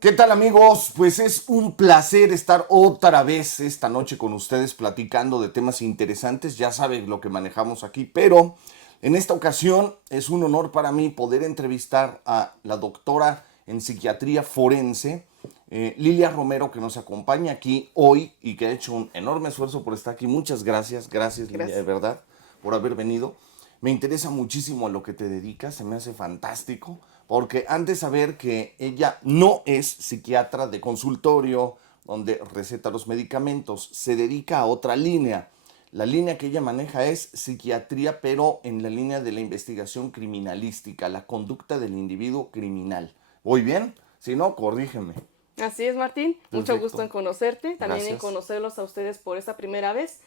¿Qué tal, amigos? Pues es un placer estar otra vez esta noche con ustedes platicando de temas interesantes. Ya saben lo que manejamos aquí, pero en esta ocasión es un honor para mí poder entrevistar a la doctora en psiquiatría forense, Lilia Romero, que nos acompaña aquí hoy y que ha hecho un enorme esfuerzo por estar aquí. Muchas gracias, gracias Lilia, de Gracias. verdad, por haber venido. Me interesa muchísimo a lo que te dedicas, se me hace fantástico, porque han de saber que ella no es psiquiatra de consultorio donde receta los medicamentos, se dedica a otra línea. La línea que ella maneja es psiquiatría, pero en la línea de la investigación criminalística, la conducta del individuo criminal. ¿Voy bien? Si no, corrígeme. Así es, Martín. Mucho gusto Perfecto. en conocerte, también en Gracias. conocerlos a ustedes por esta primera vez.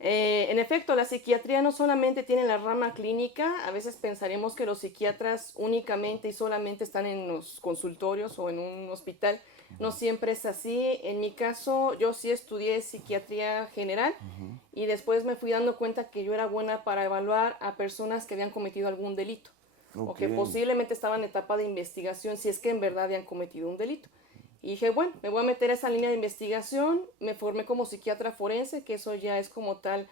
En efecto, la psiquiatría no solamente tiene la rama clínica, a veces pensaremos que los psiquiatras únicamente y solamente están en los consultorios o en un hospital. No siempre es así. En mi caso, yo sí estudié psiquiatría general y después me fui dando cuenta que yo era buena para evaluar a personas que habían cometido algún delito o Ok. que posiblemente estaban en etapa de investigación si es que en verdad habían cometido un delito. Y dije, bueno, me voy a meter a esa línea de investigación, me formé como psiquiatra forense, que eso ya es como tal,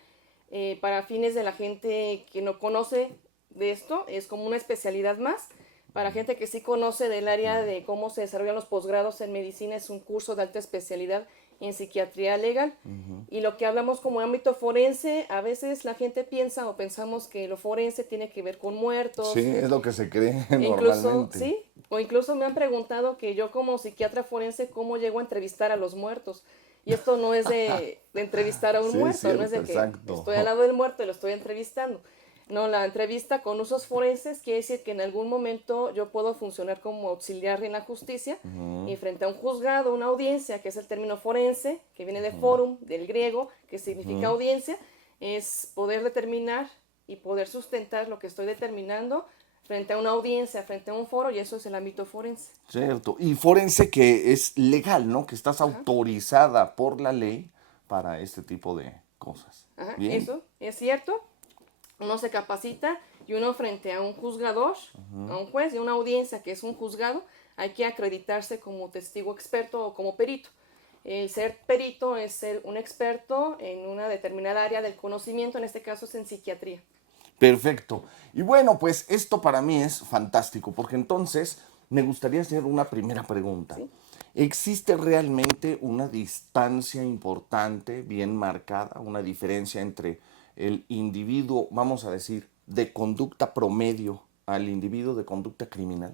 para fines de la gente que no conoce de esto, es como una especialidad más. Para gente que sí conoce del área de cómo se desarrollan los posgrados en medicina, es un curso de alta especialidad en psiquiatría legal. Y lo que hablamos como ámbito forense, a veces la gente piensa o pensamos que lo forense tiene que ver con Sí, muertos, es lo que se cree e incluso, normalmente. sí, o incluso me han preguntado que yo como psiquiatra forense, ¿cómo llego a entrevistar a los muertos? Y esto no es de entrevistar a un Sí, es muerto, no es cierto, de que exacto. estoy al lado del muerto y lo estoy entrevistando. No, la entrevista con usos forenses quiere decir que en algún momento yo puedo funcionar como auxiliar en la justicia y frente a un juzgado, una audiencia, que es el término forense, que viene de forum, del griego, que significa audiencia, es poder determinar y poder sustentar lo que estoy determinando frente a una audiencia, frente a un foro, y eso es el ámbito forense. Cierto. Y forense que es legal, ¿no? Que estás Ajá, autorizada por la ley para este tipo de cosas. ajá, Bien. eso es cierto. Uno se capacita y uno frente a un juzgador, a un juez y a una audiencia que es un juzgado, hay que acreditarse como testigo experto o como perito. El ser perito es ser un experto en una determinada área del conocimiento, en este caso es en psiquiatría. Perfecto. Y bueno, pues esto para mí es fantástico, porque entonces me gustaría hacer una primera pregunta. ¿Sí? ¿Existe realmente una distancia importante, bien marcada, una diferencia entre el individuo, vamos a decir, de conducta promedio al individuo de conducta criminal?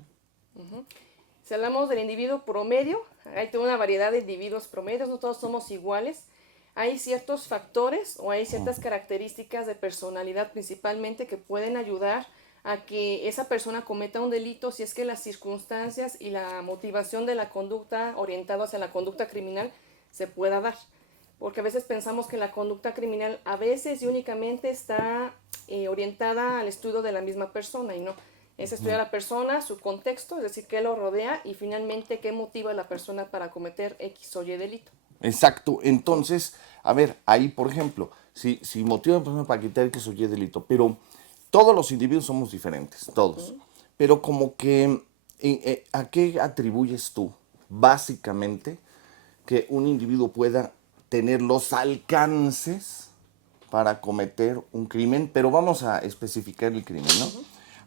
Si hablamos del individuo promedio, hay toda una variedad de individuos promedios, no todos somos iguales. Hay ciertos factores o hay ciertas características de personalidad principalmente que pueden ayudar a que esa persona cometa un delito si es que las circunstancias y la motivación de la conducta orientada hacia la conducta criminal se pueda dar. Porque a veces pensamos que la conducta criminal a veces y únicamente está orientada al estudio de la misma persona y no. Es estudiar a la persona, su contexto, es decir, qué lo rodea y finalmente qué motiva a la persona para cometer X o Y delito. Exacto. Entonces, a ver, ahí, por ejemplo, si motiva a una persona para quitar que eso ya es delito, pero todos los individuos somos diferentes, todos. Pero como que, ¿a qué atribuyes tú, básicamente, que un individuo pueda tener los alcances para cometer un crimen? Pero vamos a especificar el crimen, ¿no?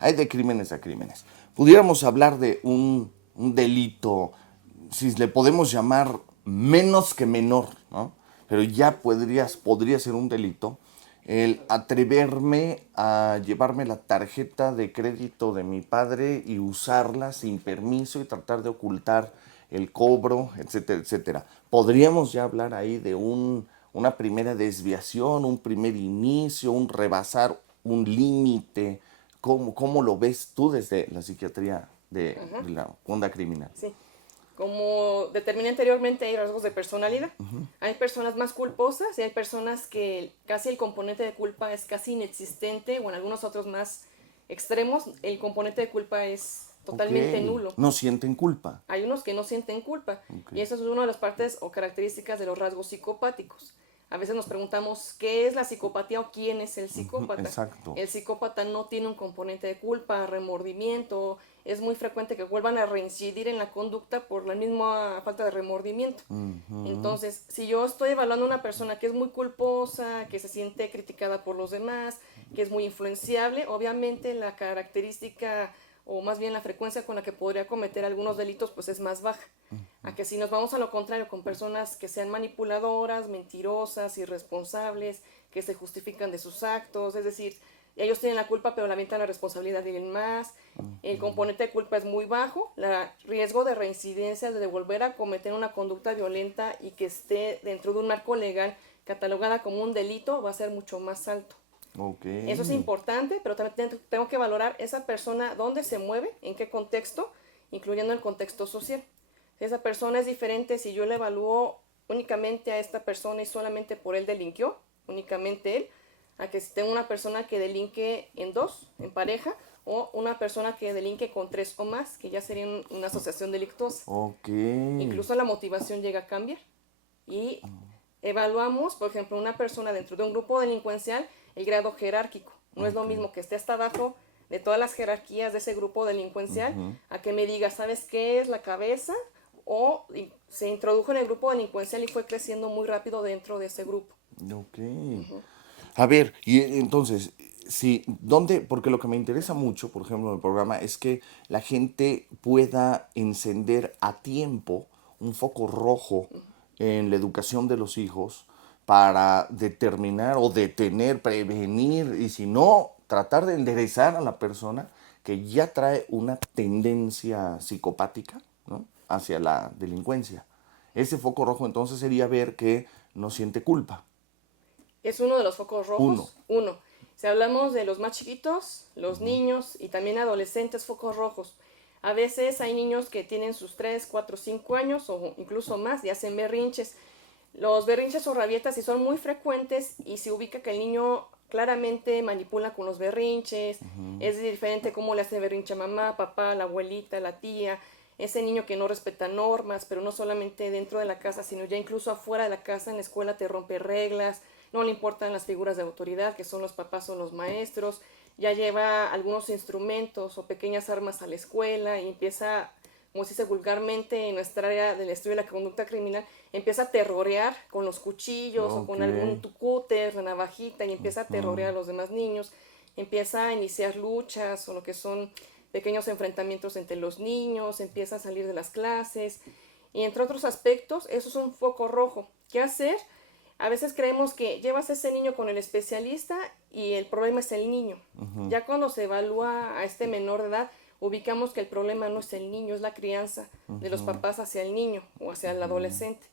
Hay de crímenes a crímenes. Pudiéramos hablar de un delito, si le podemos llamar menos que menor, ¿no? Pero ya podría ser un delito el atreverme a llevarme la tarjeta de crédito de mi padre y usarla sin permiso y tratar de ocultar el cobro, etcétera, etcétera. Podríamos ya hablar ahí de una primera desviación, un primer inicio, un rebasar un límite. ¿Cómo lo ves tú desde la psiquiatría Ajá, de la onda criminal? sí. Como determiné anteriormente, hay rasgos de personalidad. Hay personas más culposas y hay personas que casi el componente de culpa es casi inexistente o en algunos otros más extremos el componente de culpa es Ok, totalmente nulo. no sienten culpa. Hay unos que no sienten culpa Ok. y eso es una de las partes o características de los rasgos psicopáticos. A veces nos preguntamos qué es la psicopatía o quién es el psicópata. Exacto. El psicópata no tiene un componente de culpa, remordimiento. Es muy frecuente que vuelvan a reincidir en la conducta por la misma falta de remordimiento. Entonces, si yo estoy evaluando a una persona que es muy culposa, que se siente criticada por los demás, que es muy influenciable, obviamente la característica o más bien la frecuencia con la que podría cometer algunos delitos pues es más baja. A que si nos vamos a lo contrario con personas que sean manipuladoras, mentirosas, irresponsables, que se justifican de sus actos, es decir, ellos tienen la culpa pero lamentan la responsabilidad de alguien más, el componente de culpa es muy bajo, el riesgo de reincidencia, de volver a cometer una conducta violenta y que esté dentro de un marco legal catalogada como un delito va a ser mucho más alto. Okay. Eso es importante, pero también tengo que valorar esa persona, dónde se mueve, en qué contexto, incluyendo el contexto social. Si esa persona es diferente, si yo le evalúo únicamente a esta persona y solamente por él delinquió, únicamente él, a que si tengo una persona que delinque en dos, en pareja, o una persona que delinque con tres o más, que ya sería una asociación delictuosa. Okay. Incluso la motivación llega a cambiar. Y evaluamos, por ejemplo, una persona dentro de un grupo delincuencial, el grado jerárquico. No es lo mismo que esté hasta abajo de todas las jerarquías de ese grupo delincuencial, a que me diga, ¿sabes qué es la cabeza? O se introdujo en el grupo delincuencial y fue creciendo muy rápido dentro de ese grupo. Ok. A ver, y entonces, sí, ¿dónde? Porque lo que me interesa mucho, por ejemplo, en el programa, es que la gente pueda encender a tiempo un foco rojo en la educación de los hijos para determinar o detener, prevenir, y si no, tratar de enderezar a la persona que ya trae una tendencia psicopática, ¿no?, hacia la delincuencia. Ese foco rojo entonces sería ver que no siente culpa. Es uno de los focos Uno. rojos. Uno. Si hablamos de los más chiquitos, los niños y también adolescentes, focos rojos. A veces hay niños que tienen sus 3, 4, 5 años o incluso más y hacen berrinches. Los berrinches o rabietas sí son muy frecuentes y se ubica que el niño claramente manipula con los berrinches. Es diferente cómo le hace berrinche a mamá, papá, la abuelita, la tía. Ese niño que no respeta normas, pero no solamente dentro de la casa, sino ya incluso afuera de la casa, en la escuela te rompe reglas, no le importan las figuras de autoridad, que son los papás o los maestros, ya lleva algunos instrumentos o pequeñas armas a la escuela y empieza, como se dice vulgarmente en nuestra área del estudio de la conducta criminal, empieza a terrorear con los cuchillos o con algún cúter, la navajita, y empieza a terrorear a los demás niños, empieza a iniciar luchas o lo que son pequeños enfrentamientos entre los niños, empieza a salir de las clases y entre otros aspectos, eso es un foco rojo. ¿Qué hacer? A veces creemos que llevas a ese niño con el especialista y el problema es el niño. Ya cuando se evalúa a este menor de edad, ubicamos que el problema no es el niño, es la crianza de los papás hacia el niño o hacia el adolescente.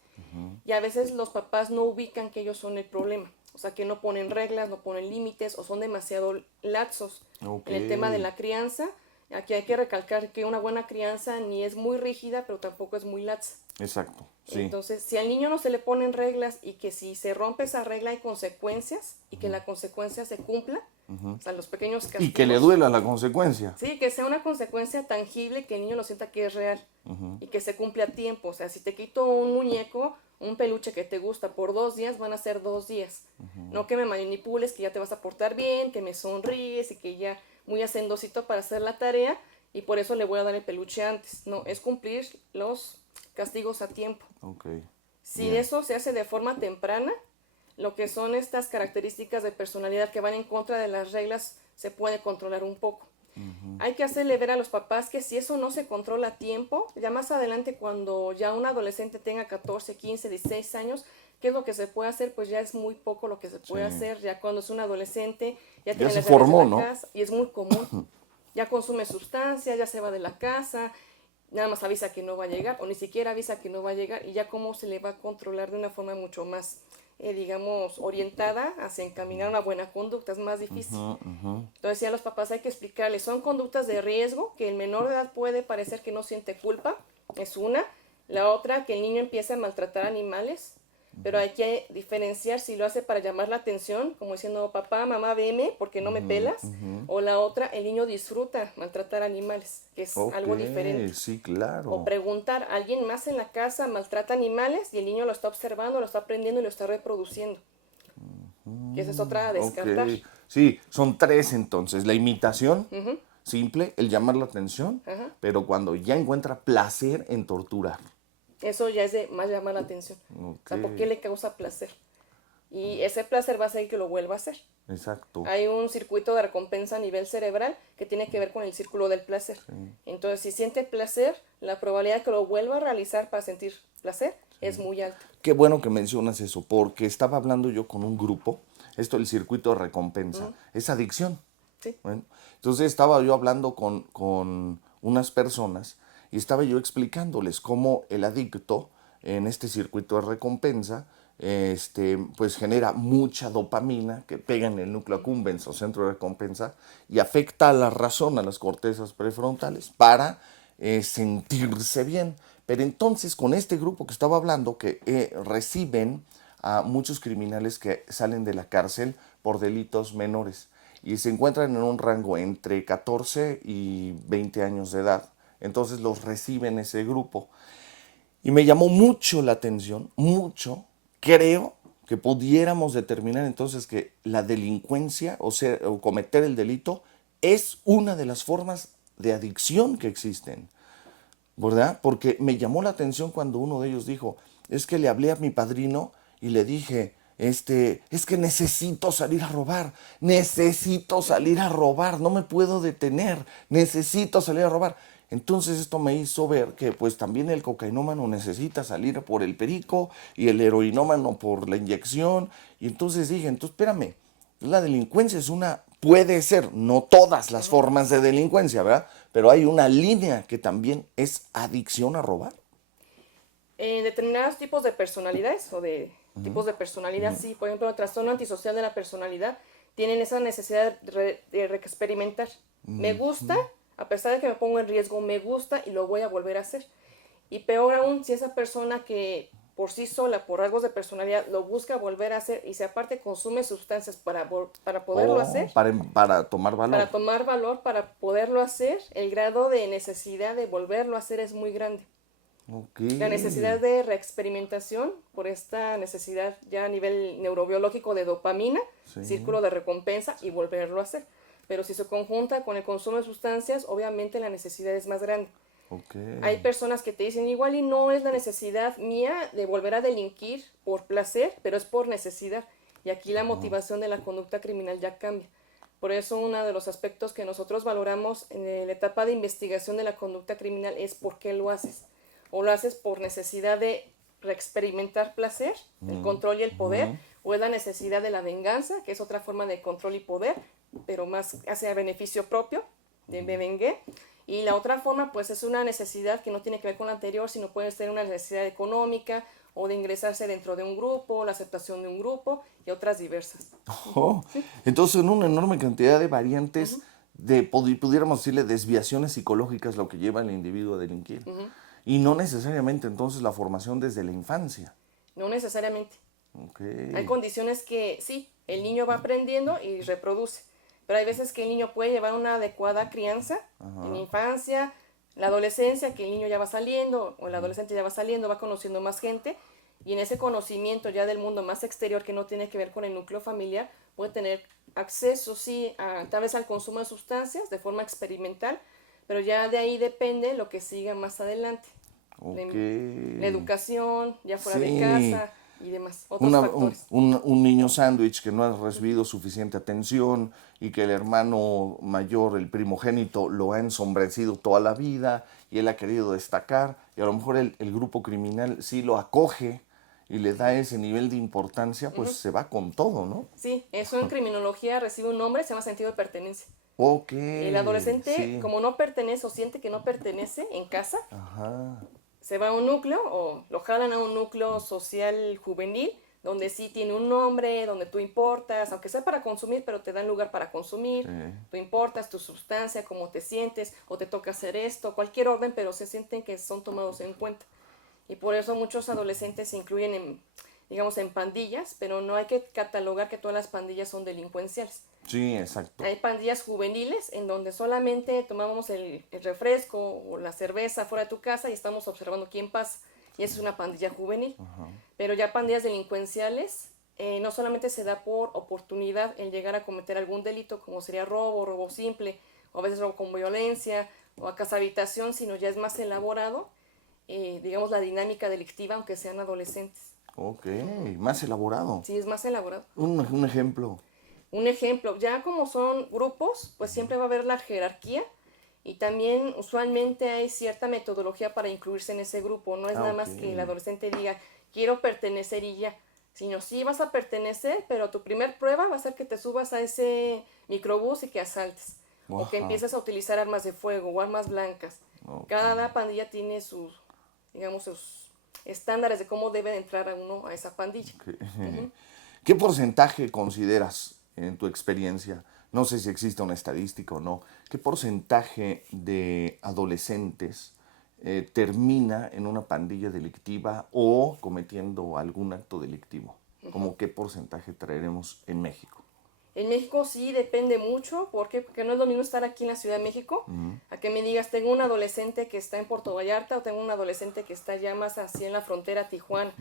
Y a veces los papás no ubican que ellos son el problema. O sea, que no ponen reglas, no ponen límites o son demasiado laxos en el tema de la crianza. Aquí hay que recalcar que una buena crianza ni es muy rígida, pero tampoco es muy laxa. Exacto, sí. Entonces, si al niño no se le ponen reglas y que si se rompe esa regla hay consecuencias y que la consecuencia se cumpla, o sea, los pequeños castigos. Y que le duela la consecuencia. Sí, que sea una consecuencia tangible, que el niño lo sienta que es real y que se cumple a tiempo. O sea, si te quito un muñeco, un peluche que te gusta por 2 días, van a ser 2 días. No que me manipules, que ya te vas a portar bien, que me sonríes y que ya muy hacendosito para hacer la tarea y por eso le voy a dar el peluche antes. No, es cumplir los castigos a tiempo. Okay. Si Bien. eso se hace de forma temprana, lo que son estas características de personalidad que van en contra de las reglas se puede controlar un poco. Hay que hacerle ver a los papás que si eso no se controla a tiempo, ya más adelante cuando ya un adolescente tenga 14, 15, 16 años, ¿qué es lo que se puede hacer? Pues ya es muy poco lo que se puede hacer, ya cuando es un adolescente, ya tiene se las llaves formó, de la ¿no? casa, y es muy común. Ya consume sustancias, ya se va de la casa, nada más avisa que no va a llegar, o ni siquiera avisa que no va a llegar, y ya cómo se le va a controlar de una forma mucho más, digamos, orientada hacia encaminar una buena conducta, es más difícil. Entonces ya a los papás hay que explicarles, son conductas de riesgo, que el menor de edad puede parecer que no siente culpa, es una. La otra, que el niño empieza a maltratar animales, pero hay que diferenciar si lo hace para llamar la atención, como diciendo, papá, mamá, veme porque no me pelas, o la otra, el niño disfruta maltratar animales, que es algo diferente. Sí, claro. O preguntar, ¿alguien más en la casa maltrata animales? Y el niño lo está observando, lo está aprendiendo y lo está reproduciendo. Y esa es otra a descartar. Ok. Sí, son tres entonces. La imitación, simple, el llamar la atención, Ajá. pero cuando ya encuentra placer en torturar. Eso ya es de más llamar la atención. O Ok, sea, ¿por qué le causa placer? Y ese placer va a hacer que lo vuelva a hacer. exacto. Hay un circuito de recompensa a nivel cerebral que tiene que ver con el círculo del placer. Entonces, si siente placer, la probabilidad de que lo vuelva a realizar para sentir placer es muy alta. Qué bueno que mencionas eso, porque estaba hablando yo con un grupo, esto del circuito de recompensa, es adicción. ¿Sí? Bueno, entonces estaba yo hablando con unas personas y estaba yo explicándoles cómo el adicto en este circuito de recompensa pues genera mucha dopamina que pega en el núcleo accumbens o centro de recompensa y afecta a la razón, a las cortezas prefrontales para sentirse bien. Pero entonces con este grupo que estaba hablando que reciben a muchos criminales que salen de la cárcel por delitos menores y se encuentran en un rango entre 14 y 20 años de edad. Entonces los reciben ese grupo. Y me llamó mucho la atención, mucho. Creo que pudiéramos determinar entonces que la delincuencia, o cometer el delito, es una de las formas de adicción que existen, ¿verdad? Porque me llamó la atención cuando uno de ellos dijo, es que le hablé a mi padrino y le dije, es que necesito salir a robar, no me puedo detener, necesito salir a robar. Entonces esto me hizo ver que pues también el cocainómano necesita salir por el perico y el heroinómano por la inyección. Y entonces dije, entonces espérame, la delincuencia es puede ser, no todas las formas de delincuencia, ¿verdad? Pero hay una línea que también es adicción a robar. En determinados tipos de personalidades o de tipos de personalidad, sí, por ejemplo, el trastorno antisocial de la personalidad tienen esa necesidad de reexperimentar. Me gusta, a pesar de que me pongo en riesgo, me gusta y lo voy a volver a hacer. Y peor aún, si esa persona que por sí sola, por rasgos de personalidad, lo busca volver a hacer y si aparte consume sustancias para poderlo hacer, Para tomar valor. para tomar valor, para poderlo hacer, el grado de necesidad de volverlo a hacer es muy grande. Ok. La necesidad de reexperimentación por esta necesidad ya a nivel neurobiológico de dopamina, Sí. círculo de recompensa y volverlo a hacer. Pero si se conjunta con el consumo de sustancias, obviamente la necesidad es más grande. Ok. Hay personas que te dicen igual y no es la necesidad mía de volver a delinquir por placer, pero es por necesidad. Y aquí la motivación de la conducta criminal ya cambia. Por eso uno de los aspectos que nosotros valoramos en la etapa de investigación de la conducta criminal es por qué lo haces. O lo haces por necesidad de reexperimentar placer, el control y el poder, o es la necesidad de la venganza, que es otra forma de control y poder, pero más hacia beneficio propio, de me vengué. Y la otra forma, pues es una necesidad que no tiene que ver con la anterior, sino puede ser una necesidad económica o de ingresarse dentro de un grupo, la aceptación de un grupo y otras diversas. Oh, entonces, en una enorme cantidad de variantes pudiéramos decirle desviaciones psicológicas lo que lleva al individuo a delinquir. Y no necesariamente entonces la formación desde la infancia. No necesariamente. Okay. Hay condiciones que sí, el niño va aprendiendo y reproduce, pero hay veces que el niño puede llevar una adecuada crianza en la infancia, la adolescencia, que el niño ya va saliendo o el adolescente ya va saliendo, va conociendo más gente y en ese conocimiento ya del mundo más exterior que no tiene que ver con el núcleo familiar, puede tener acceso, sí, tal vez al consumo de sustancias de forma experimental, pero ya de ahí depende lo que siga más adelante. Okay. La educación, ya fuera Sí. de casa y demás, otros factores. Un niño sándwich que no ha recibido suficiente atención y que el hermano mayor, el primogénito, lo ha ensombrecido toda la vida y él ha querido destacar y a lo mejor el grupo criminal sí lo acoge y le da ese nivel de importancia, pues se va con todo, ¿no? Sí, eso en criminología recibe un nombre, se llama sentido de pertenencia. Ok. El adolescente, sí. como no pertenece o siente que no pertenece en casa, Ajá. se va a un núcleo o lo jalan a un núcleo social juvenil, donde sí tiene un nombre, donde tú importas, aunque sea para consumir, pero te dan lugar para consumir, tú importas tu sustancia, cómo te sientes, o te toca hacer esto, cualquier orden, pero se sienten que son tomados en cuenta. Y por eso muchos adolescentes se incluyen en, digamos, en pandillas, pero no hay que catalogar que todas las pandillas son delincuenciales. Sí, exacto. Hay pandillas juveniles en donde solamente tomamos el refresco o la cerveza fuera de tu casa y estamos observando quién pasa. Y esa es una pandilla juvenil. Pero ya pandillas delincuenciales no solamente se da por oportunidad el llegar a cometer algún delito, como sería robo, robo simple, o a veces robo con violencia, o a casa habitación, sino ya es más elaborado, digamos, la dinámica delictiva, aunque sean adolescentes. Ok, más elaborado. Sí, es más elaborado. Un ejemplo. Un ejemplo, ya como son grupos, pues siempre va a haber la jerarquía y también usualmente hay cierta metodología para incluirse en ese grupo. No es nada más que el Ok. adolescente diga, quiero pertenecer y ya, sino sí vas a pertenecer, pero tu primer prueba va a ser que te subas a ese microbús y que asaltes. O que Ajá. empieces a utilizar armas de fuego o armas blancas. Ok. Cada pandilla tiene sus, digamos, sus estándares de cómo debe entrar a uno a esa pandilla. ¿Qué porcentaje consideras en tu experiencia? No sé si existe una estadística o no. ¿Qué porcentaje de adolescentes termina en una pandilla delictiva o cometiendo algún acto delictivo? ¿Cómo qué porcentaje traeremos en México? En México sí depende mucho, ¿por qué? Porque no es lo mismo estar aquí en la Ciudad de México, a que me digas, tengo un adolescente que está en Puerto Vallarta o tengo un adolescente que está ya más así en la frontera Tijuana.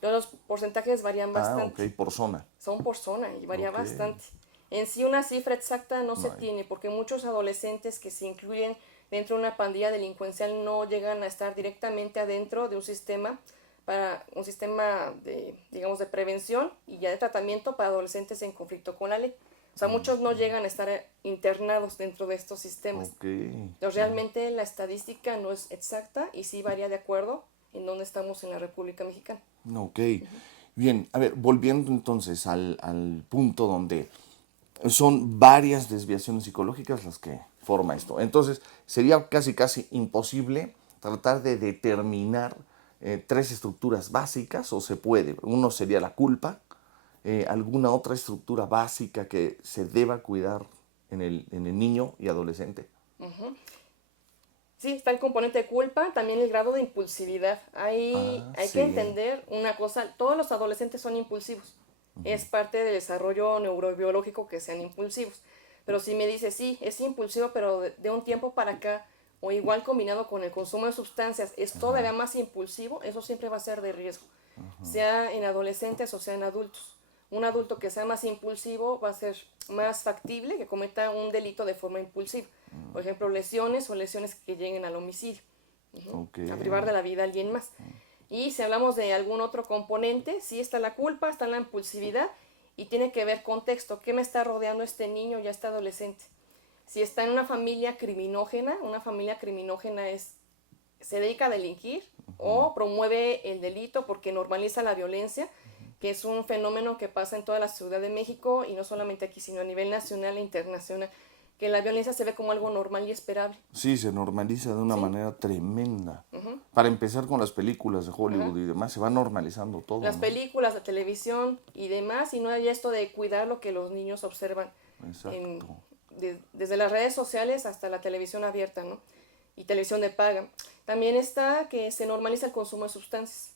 Los porcentajes varían Ah, ok, bastante, por zona. son por zona y varía Ok. bastante. En sí una cifra exacta no No se hay. tiene, porque muchos adolescentes que se incluyen dentro de una pandilla delincuencial no llegan a estar directamente adentro de un sistema para un sistema de, digamos, de prevención y ya de tratamiento para adolescentes en conflicto con la ley. O sea, muchos no llegan a estar internados dentro de estos sistemas. Ok. Entonces, realmente la estadística no es exacta y sí varía de acuerdo en dónde estamos en la República Mexicana. Ok. Bien, a ver, volviendo entonces al punto donde son varias desviaciones psicológicas las que forma esto. Entonces, sería casi casi imposible tratar de determinar tres estructuras básicas, o se puede. Uno sería la culpa, alguna otra estructura básica que se deba cuidar en el niño y adolescente. Sí, está el componente de culpa, también el grado de impulsividad. Ah, Hay que sí. entender una cosa, todos los adolescentes son impulsivos. Es parte del desarrollo neurobiológico que sean impulsivos. Pero si me dices, sí, es impulsivo, pero de un tiempo para acá, o igual combinado con el consumo de sustancias, es todavía más impulsivo, eso siempre va a ser de riesgo, sea en adolescentes o sea en adultos. Un adulto que sea más impulsivo va a ser más factible que cometa un delito de forma impulsiva. Por ejemplo, lesiones o lesiones que lleguen al homicidio, Ok. a privar de la vida a alguien más. Y si hablamos de algún otro componente, sí está la culpa, está la impulsividad y tiene que ver contexto. ¿Qué me está rodeando este niño y este adolescente? Si está en una familia criminógena se dedica a delinquir o promueve el delito porque normaliza la violencia, que es un fenómeno que pasa en toda la Ciudad de México y no solamente aquí, sino a nivel nacional e internacional, que la violencia se ve como algo normal y esperable. Sí, se normaliza de una ¿Sí? manera tremenda. Para empezar con las películas de Ajá. Hollywood y demás, se va normalizando todo, Las ¿no? películas, la televisión y demás, y no hay esto de cuidar lo que los niños observan en, Exacto. desde las redes sociales hasta la televisión abierta, ¿no? Y televisión de paga. También está que se normaliza el consumo de sustancias.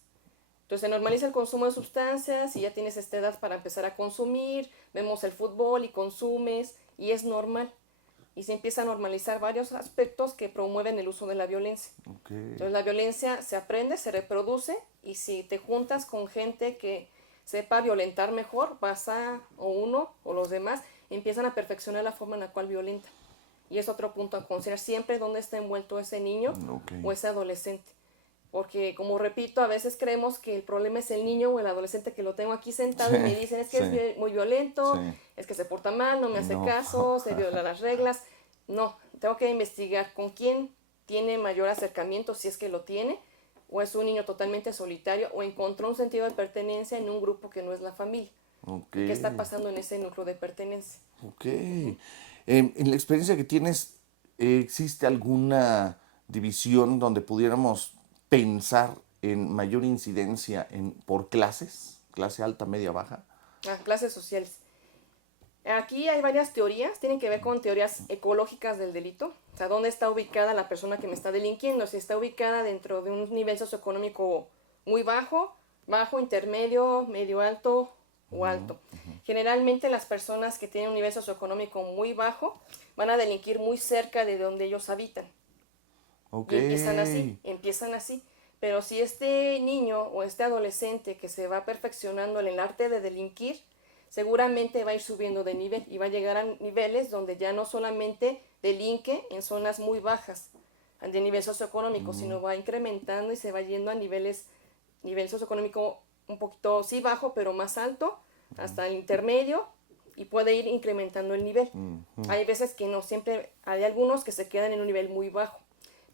Entonces se normaliza el consumo de sustancias y ya tienes esta edad para empezar a consumir, vemos el fútbol y consumes y es normal. Y se empieza a normalizar varios aspectos que promueven el uso de la violencia. Ok. Entonces la violencia se aprende, se reproduce y si te juntas con gente que sepa violentar mejor, o uno o los demás empiezan a perfeccionar la forma en la cual violentan. Y es otro punto a considerar siempre dónde está envuelto ese niño Ok. o ese adolescente. Porque, como repito, a veces creemos que el problema es el niño o el adolescente que lo tengo aquí sentado y me dicen es que Sí, es muy violento, sí. es que se porta mal, no me Y hace no. caso, se viola las reglas. No, tengo que investigar con quién tiene mayor acercamiento, si es que lo tiene, o es un niño totalmente solitario, o encontró un sentido de pertenencia en un grupo que no es la familia. Ok. ¿Y qué está pasando en ese núcleo de pertenencia? Ok. En la experiencia que tienes, ¿existe alguna división donde pudiéramos pensar en mayor incidencia por clases? ¿Clase alta, media, baja? Clases sociales. Aquí hay varias teorías, tienen que ver con teorías ecológicas del delito, o sea, dónde está ubicada la persona que me está delinquiendo, si está ubicada dentro de un nivel socioeconómico muy bajo, bajo, intermedio, medio alto o alto. Generalmente las personas que tienen un nivel socioeconómico muy bajo van a delinquir muy cerca de donde ellos habitan. Ok. Y empiezan así, empiezan así. Pero si este niño o este adolescente que se va perfeccionando en el arte de delinquir, seguramente va a ir subiendo de nivel y va a llegar a niveles donde ya no solamente delinque en zonas muy bajas de nivel socioeconómico, sino va incrementando y se va yendo a nivel socioeconómico un poquito, sí bajo, pero más alto, hasta el intermedio, y puede ir incrementando el nivel. Hay veces que no, siempre hay algunos que se quedan en un nivel muy bajo,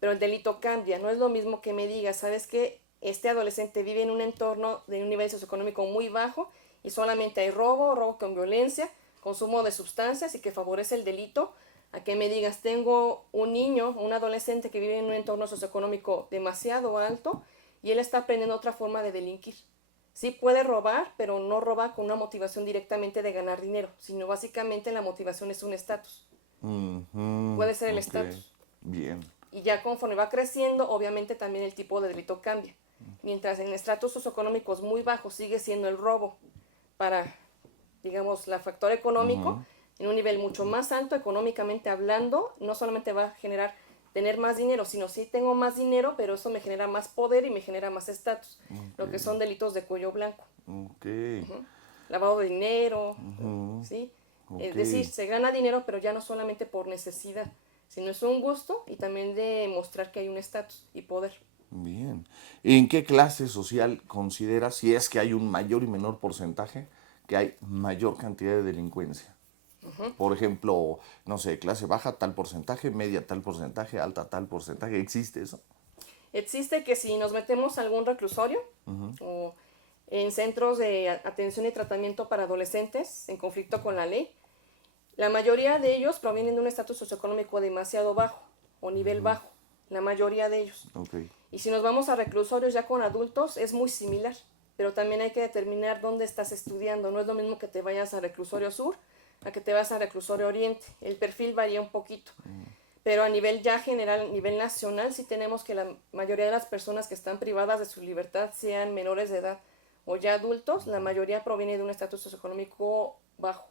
pero el delito cambia. No es lo mismo que me digas, ¿sabes qué? Este adolescente vive en un entorno de un nivel socioeconómico muy bajo y solamente hay robo con violencia, consumo de sustancias y que favorece el delito, a que me digas, tengo un niño, un adolescente que vive en un entorno socioeconómico demasiado alto y él está aprendiendo otra forma de delinquir. Sí puede robar, pero no roba con una motivación directamente de ganar dinero, sino básicamente la motivación es un estatus. Puede ser el Ok, estatus. bien. Y ya conforme va creciendo, obviamente también el tipo de delito cambia. Mientras en estratos socioeconómicos muy bajos sigue siendo el robo para, digamos, la factor económico, en un nivel mucho más alto económicamente hablando, no solamente va a generar tener más dinero, sino sí tengo más dinero, pero eso me genera más poder y me genera más estatus, lo que son delitos de cuello blanco. Ok, Lavado de dinero, ¿sí? Es ok, decir, se gana dinero, pero ya no solamente por necesidad, sino es un gusto y también de mostrar que hay un estatus y poder. bien. ¿En qué clase social consideras, si es que hay un mayor y menor porcentaje, que hay mayor cantidad de delincuencia? Por ejemplo, no sé, clase baja tal porcentaje, media tal porcentaje, alta tal porcentaje, ¿existe eso? Existe que si nos metemos a algún reclusorio o en centros de atención y tratamiento para adolescentes en conflicto con la ley, la mayoría de ellos provienen de un estatus socioeconómico demasiado bajo o nivel bajo, la mayoría de ellos. Ok, Y si nos vamos a reclusorios ya con adultos, es muy similar, pero también hay que determinar dónde estás estudiando. No es lo mismo que te vayas a reclusorio sur a que te vas a reclusorio oriente. El perfil varía un poquito. Pero a nivel ya general, a nivel nacional, sí tenemos que la mayoría de las personas que están privadas de su libertad, sean menores de edad o ya adultos, la mayoría proviene de un estatus socioeconómico bajo.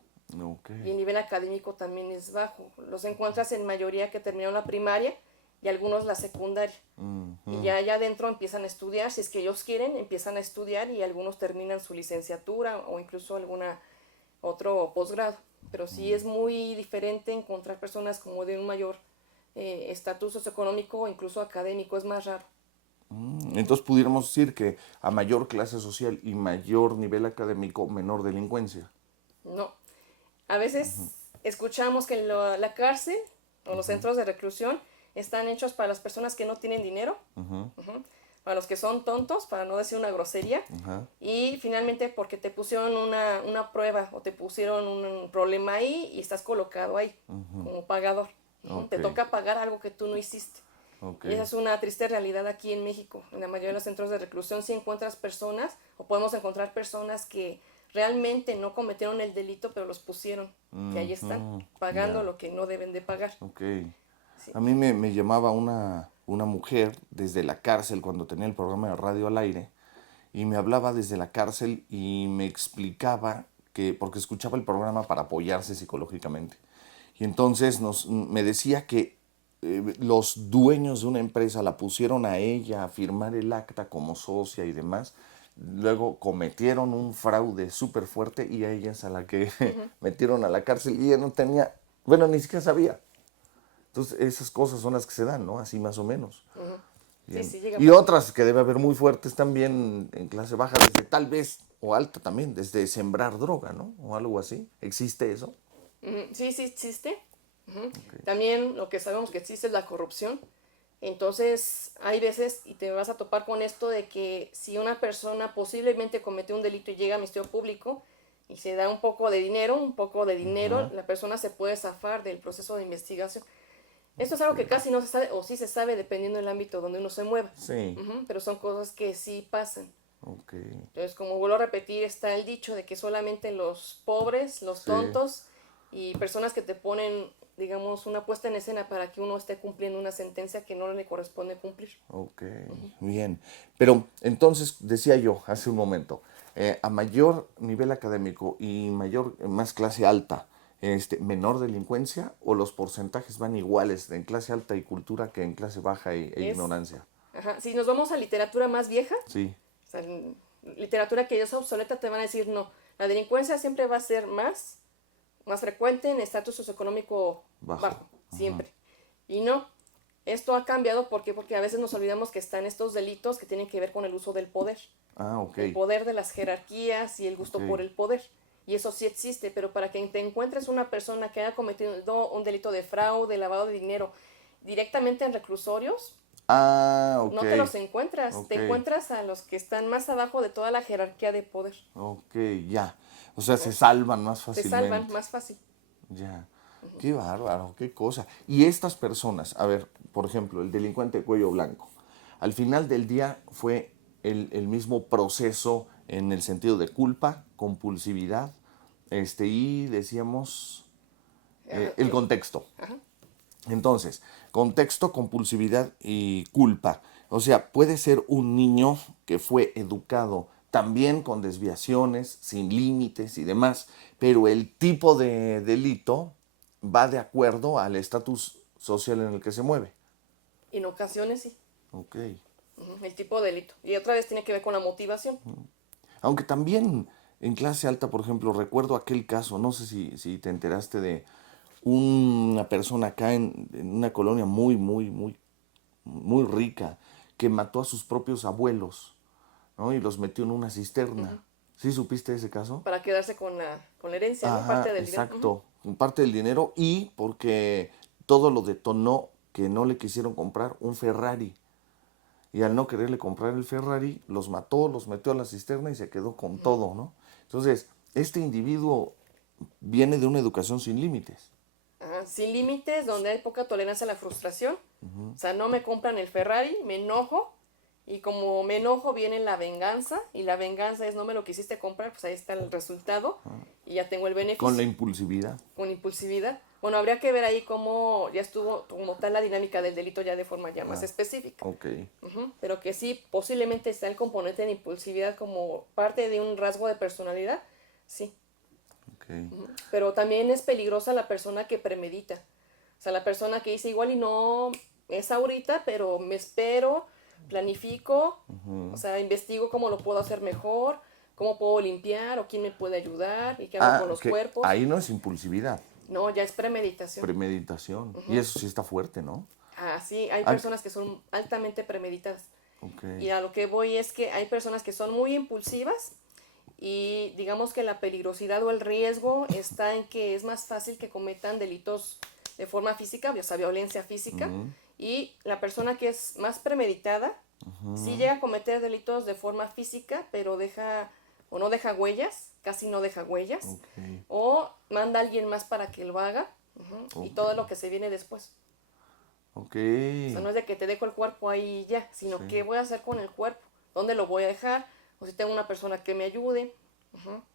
ok. Y el nivel académico también es bajo. Los encuentras en mayoría que terminaron la primaria y algunos la secundaria. Y ya allá adentro empiezan a estudiar, si es que ellos quieren, empiezan a estudiar y algunos terminan su licenciatura o incluso alguna otro posgrado. Pero sí es muy diferente encontrar personas como de un mayor estatus socioeconómico o incluso académico, es más raro. Entonces pudiéramos decir que a mayor clase social y mayor nivel académico, menor delincuencia. No. A veces escuchamos que la cárcel o los centros de reclusión están hechos para las personas que no tienen dinero, para los que son tontos, para no decir una grosería, Ajá. y finalmente porque te pusieron una prueba o te pusieron un problema ahí y estás colocado ahí como pagador. Te Ok. toca pagar algo que tú no hiciste. Ok. Y esa es una triste realidad aquí en México. En la mayoría de los centros de reclusión sí encuentras personas, o podemos encontrar personas que realmente no cometieron el delito, pero los pusieron. Y ahí están, pagando Ya. lo que no deben de pagar. Ok. Sí. A mí me llamaba una mujer desde la cárcel cuando tenía el programa de radio al aire y me hablaba desde la cárcel y me explicaba que, porque escuchaba el programa para apoyarse psicológicamente. Y entonces me decía que los dueños de una empresa la pusieron a ella a firmar el acta como socia y demás. Luego cometieron un fraude súper fuerte y a ella es a la que metieron a la cárcel y ella no tenía, bueno, ni siquiera sabía. Entonces, esas cosas son las que se dan, ¿no? Así más o menos. Sí, Bien. sí, llega a Y pasar. otras que debe haber muy fuertes también en clase baja, desde tal vez, o alta también, desde sembrar droga, ¿no? O algo así. ¿Existe eso? Sí, sí existe. También lo que sabemos que existe es la corrupción. Entonces, hay veces, y te vas a topar con esto de que si una persona posiblemente cometió un delito y llega a ministerio público y se da un poco de dinero, la persona se puede zafar del proceso de investigación. Esto es algo que casi no se sabe, o sí se sabe dependiendo del ámbito donde uno se mueva. Sí. Pero son cosas que sí pasan. Ok. Entonces, como vuelvo a repetir, está el dicho de que solamente los pobres, los Sí. tontos y personas que te ponen, digamos, una puesta en escena para que uno esté cumpliendo una sentencia que no le corresponde cumplir. Ok. Bien. Pero entonces, decía yo hace un momento, a mayor nivel académico y más clase alta, menor delincuencia o los porcentajes van iguales en clase alta y cultura que en clase baja e Es, ignorancia. Ajá. Si nos vamos a literatura más vieja, Sí. o sea, literatura que ya es obsoleta, te van a decir no. La delincuencia siempre va a ser más frecuente en estatus socioeconómico bajo, siempre. Y no, esto ha cambiado porque a veces nos olvidamos que están estos delitos que tienen que ver con el uso del poder. Ah, ok. El poder de las jerarquías y el gusto Ok. por el poder. Y eso sí existe, pero para que te encuentres una persona que haya cometido un delito de fraude, lavado de dinero, directamente en reclusorios, Ah, ok. no te los encuentras. Ok. Te encuentras a los que están más abajo de toda la jerarquía de poder. Ok, ya. O sea, se salvan más Te fácilmente. salvan más fácil. Ya. Qué bárbaro, qué cosa. Y estas personas, a ver, por ejemplo, el delincuente de cuello blanco, al final del día fue el mismo proceso en el sentido de culpa, compulsividad, y decíamos Ajá, el contexto. ajá. Entonces, contexto, compulsividad y culpa. O sea, puede ser un niño que fue educado también con desviaciones, sin límites y demás, pero el tipo de delito va de acuerdo al estatus social en el que se mueve. En ocasiones sí. Ok. El tipo de delito. Y otra vez tiene que ver con la motivación. Aunque también en clase alta, por ejemplo, recuerdo aquel caso, no sé si te enteraste de una persona acá en una colonia muy rica que mató a sus propios abuelos, ¿no? Y los metió en una cisterna. ¿Sí supiste ese caso? Para quedarse con la herencia, ¿no? Ajá, Parte del dinero. exacto. Parte del dinero y porque todo lo detonó que no le quisieron comprar un Ferrari. Y al no quererle comprar el Ferrari, los mató, los metió a la cisterna y se quedó con todo, ¿no? Entonces, este individuo viene de una educación sin límites. Ajá, sin límites, donde hay poca tolerancia a la frustración. O sea, no me compran el Ferrari, me enojo. Y como me enojo viene la venganza. Y la venganza es no me lo quisiste comprar, pues ahí está el resultado. Y ya tengo el Con la beneficio. impulsividad. Con impulsividad. Bueno, habría que ver ahí cómo ya estuvo como tal la dinámica del delito ya de forma ya más específica. Ok. Pero que sí, posiblemente está el componente de impulsividad como parte de un rasgo de personalidad, sí. Ok. Pero también es peligrosa la persona que premedita. O sea, la persona que dice igual y no es ahorita, pero me espero, planifico, o sea, investigo cómo lo puedo hacer mejor, cómo puedo limpiar o quién me puede ayudar y qué hago con los Que cuerpos. ahí no es impulsividad, No, ya es premeditación. premeditación. Y eso sí está fuerte, ¿no? Ah, sí, hay Ay, personas que son altamente premeditadas. ok. Y a lo que voy es que hay personas que son muy impulsivas y digamos que la peligrosidad o el riesgo está en que es más fácil que cometan delitos de forma física, o sea, violencia física, y la persona que es más premeditada sí llega a cometer delitos de forma física, pero deja o no deja huellas, casi no deja huellas, Ok. o manda a alguien más para que lo haga, y todo lo que se viene después. Ok. O sea, no es de que te dejo el cuerpo ahí y ya, sino Sí. qué voy a hacer con el cuerpo, dónde lo voy a dejar, o si tengo una persona que me ayude.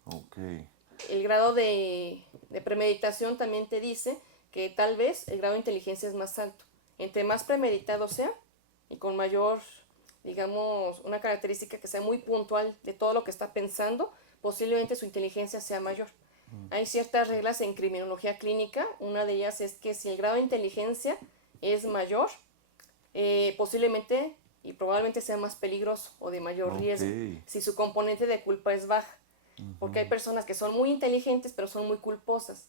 Ok. El grado de premeditación también te dice que tal vez el grado de inteligencia es más alto. Entre más premeditado sea y con mayor, digamos, una característica que sea muy puntual de todo lo que está pensando, posiblemente su inteligencia sea mayor. Hay ciertas reglas en criminología clínica. Una de ellas es que si el grado de inteligencia es mayor, posiblemente y probablemente sea más peligroso o de mayor riesgo si su componente de culpa es baja. Porque hay personas que son muy inteligentes pero son muy culposas.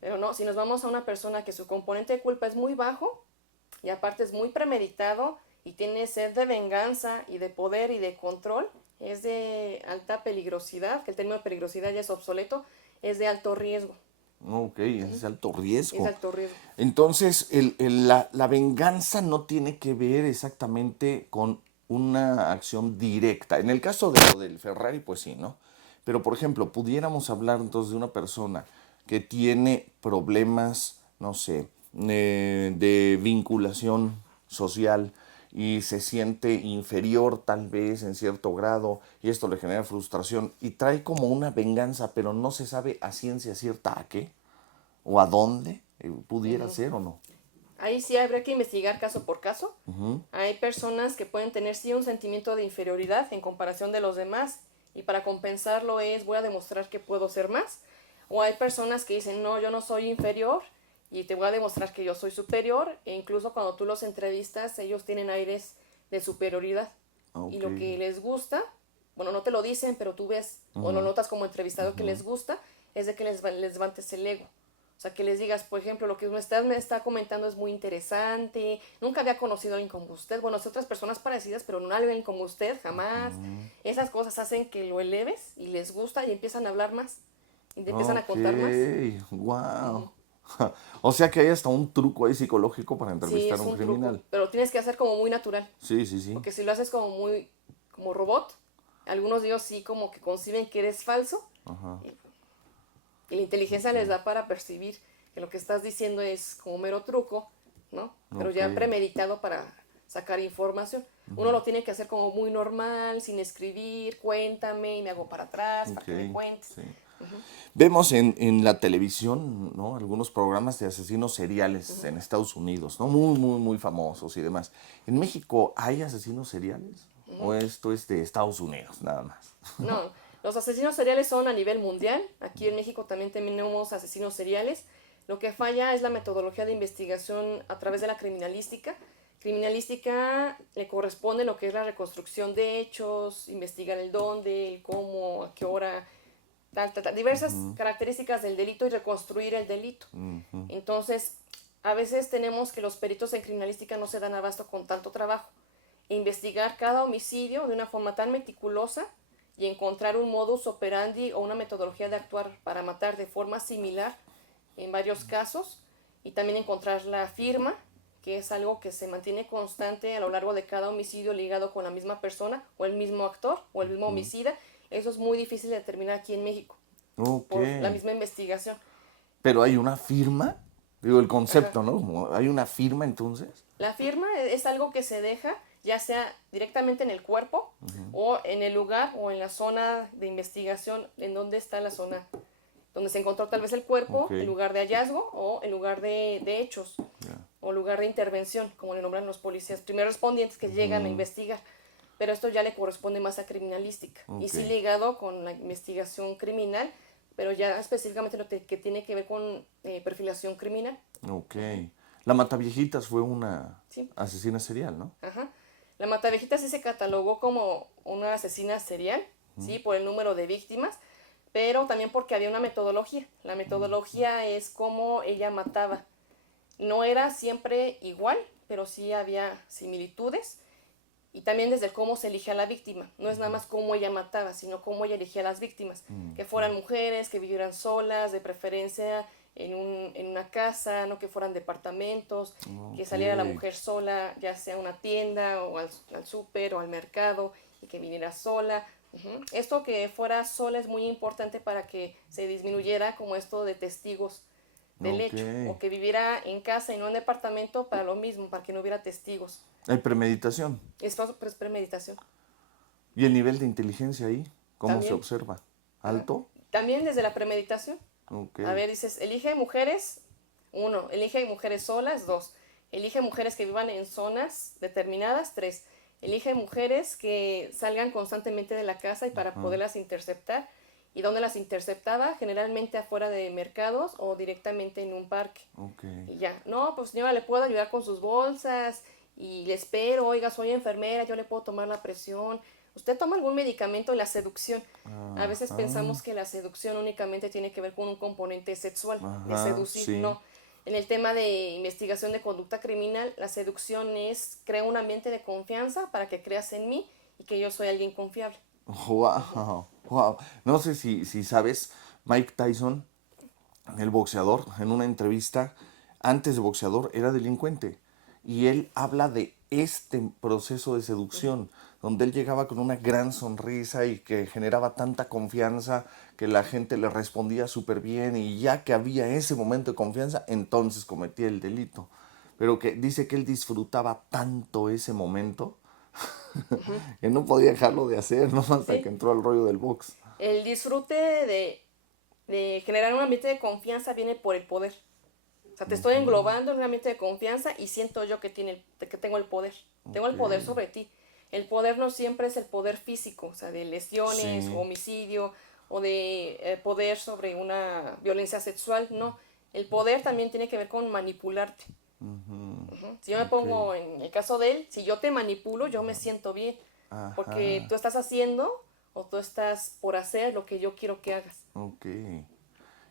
Pero no, si nos vamos a una persona que su componente de culpa es muy bajo y aparte es muy premeditado y tiene sed de venganza y de poder y de control, es de alta peligrosidad, que el término de peligrosidad ya es obsoleto, es de alto riesgo. Ok, es alto riesgo. Es alto riesgo. Entonces, la venganza no tiene que ver exactamente con una acción directa. En el caso de lo del Ferrari, pues sí, ¿no? Pero, por ejemplo, pudiéramos hablar entonces de una persona que tiene problemas, no sé, de vinculación social y se siente inferior tal vez en cierto grado y esto le genera frustración y trae como una venganza, pero no se sabe a ciencia cierta a qué o a dónde pudiera ser o no. Ahí sí habría que investigar caso por caso. Hay personas que pueden tener sí un sentimiento de inferioridad en comparación de los demás y para compensarlo es voy a demostrar que puedo ser más. O hay personas que dicen no, yo no soy inferior y te voy a demostrar que yo soy superior e incluso cuando tú los entrevistas ellos tienen aires de superioridad. Ok. Y lo que les gusta, bueno, no te lo dicen, pero tú ves o lo notas como entrevistado que les gusta, es de que les levantes el ego. O sea, que les digas, por ejemplo, lo que me está comentando es muy interesante, nunca había conocido a alguien como usted, bueno, sé otras personas parecidas, pero no a alguien como usted, jamás. Esas cosas hacen que lo eleves y les gusta y empiezan a hablar más, y te empiezan a Ok, contar más. wow. O sea que hay hasta un truco ahí psicológico para Sí, entrevistar a es un un truco, criminal. pero tienes que hacer como muy natural, Sí, sí, sí. porque si lo haces como muy, como robot, algunos de ellos sí como que conciben que eres falso, Ajá. y la inteligencia les da para percibir que lo que estás diciendo es como mero truco, ¿no? Pero Ok, ya premeditado para sacar información. Uno lo tiene que hacer como muy normal, sin escribir, cuéntame y me hago para atrás para ok, que me cuentes. sí. Vemos en la televisión, ¿no? Algunos programas de asesinos seriales en Estados Unidos, ¿no? Muy, muy, muy famosos y demás. ¿En México hay asesinos seriales? ¿O esto es de Estados Unidos, nada más? No, los asesinos seriales son a nivel mundial. Aquí en México también tenemos asesinos seriales. Lo que falla es la metodología de investigación a través de la criminalística. Criminalística le corresponde lo que es la reconstrucción de hechos, investigar el dónde, el cómo, a qué hora, diversas características del delito y reconstruir el delito. Entonces, a veces tenemos que los peritos en criminalística no se dan abasto con tanto trabajo. Investigar cada homicidio de una forma tan meticulosa y encontrar un modus operandi o una metodología de actuar para matar de forma similar en varios casos, y también encontrar la firma, que es algo que se mantiene constante a lo largo de cada homicidio ligado con la misma persona o el mismo actor o el mismo homicida. Eso es muy difícil de determinar aquí en México Ok. por la misma investigación. Pero hay una firma, digo, el Ajá. concepto, ¿no? Como hay una firma entonces. La firma es algo que se deja ya sea directamente en el cuerpo o en el lugar o en la zona de investigación en donde está la zona donde se encontró tal vez el Ok, cuerpo, el lugar de hallazgo o el lugar de hechos ya. o lugar de intervención, como le nombran los policías, primeros respondientes que llegan a investigar. Pero esto ya le corresponde más a criminalística y Ok, sí ligado con la investigación criminal, pero ya específicamente lo que tiene que ver con perfilación criminal. ok. La Mataviejitas fue una Sí. asesina serial, ¿no? Ajá. La Matavejita sí se catalogó como una asesina serial, sí, por el número de víctimas, pero también porque había una metodología. La metodología es cómo ella mataba. No era siempre igual, pero sí había similitudes. Y también desde cómo se elige a la víctima. No es nada más cómo ella mataba, sino cómo ella elegía a las víctimas. Que fueran mujeres, que vivieran solas, de preferencia en una casa, no que fueran departamentos, que Ok, saliera la mujer sola, ya sea a una tienda o al súper o al mercado, y que viniera sola. Esto que fuera sola es muy importante para que se disminuyera como esto de testigos del ok. hecho, o que viviera en casa y no en departamento para lo mismo, para que no hubiera testigos. Hay premeditación. Esto es premeditación. ¿Y el nivel de inteligencia ahí? ¿Cómo se También, observa? ajá. ¿Alto? También desde la premeditación. Ok, A ver, dices, elige mujeres, uno, elige mujeres solas, dos, elige mujeres que vivan en zonas determinadas, tres, elige mujeres que salgan constantemente de la casa y para poderlas interceptar. ¿Y dónde las interceptaba? Generalmente afuera de mercados o directamente en un parque. ok. Y ya, no, pues señora, le puedo ayudar con sus bolsas y le espero, oiga, soy enfermera, yo le puedo tomar la presión. ¿Usted toma algún medicamento? La seducción. A veces Ajá, pensamos que la seducción únicamente tiene que ver con un componente sexual, de ajá, seducir, sí. no. En el tema de investigación de conducta criminal, la seducción es crear un ambiente de confianza para que creas en mí y que yo soy alguien confiable. Wow, wow. No sé si sabes, Mike Tyson, el boxeador, en una entrevista, antes de boxeador, era delincuente. Y él habla de este proceso de seducción, donde él llegaba con una gran sonrisa y que generaba tanta confianza que la gente le respondía súper bien y ya que había ese momento de confianza, entonces cometía el delito. Pero que dice que él disfrutaba tanto ese momento que no podía dejarlo de hacer, ¿no? Hasta que Sí, entró al rollo del box. el disfrute de generar un ambiente de confianza viene por el poder. O sea, te estoy englobando en un ambiente de confianza y siento yo que tengo el poder. Tengo Ok. el poder sobre ti. El poder no siempre es el poder físico, o sea, de lesiones o Sí. homicidio o de poder sobre una violencia sexual. No, el poder también tiene que ver con manipularte. Si yo me pongo en el caso de él, si yo te manipulo, yo me siento bien, porque tú estás haciendo o tú estás por hacer lo que yo quiero que hagas. Ok.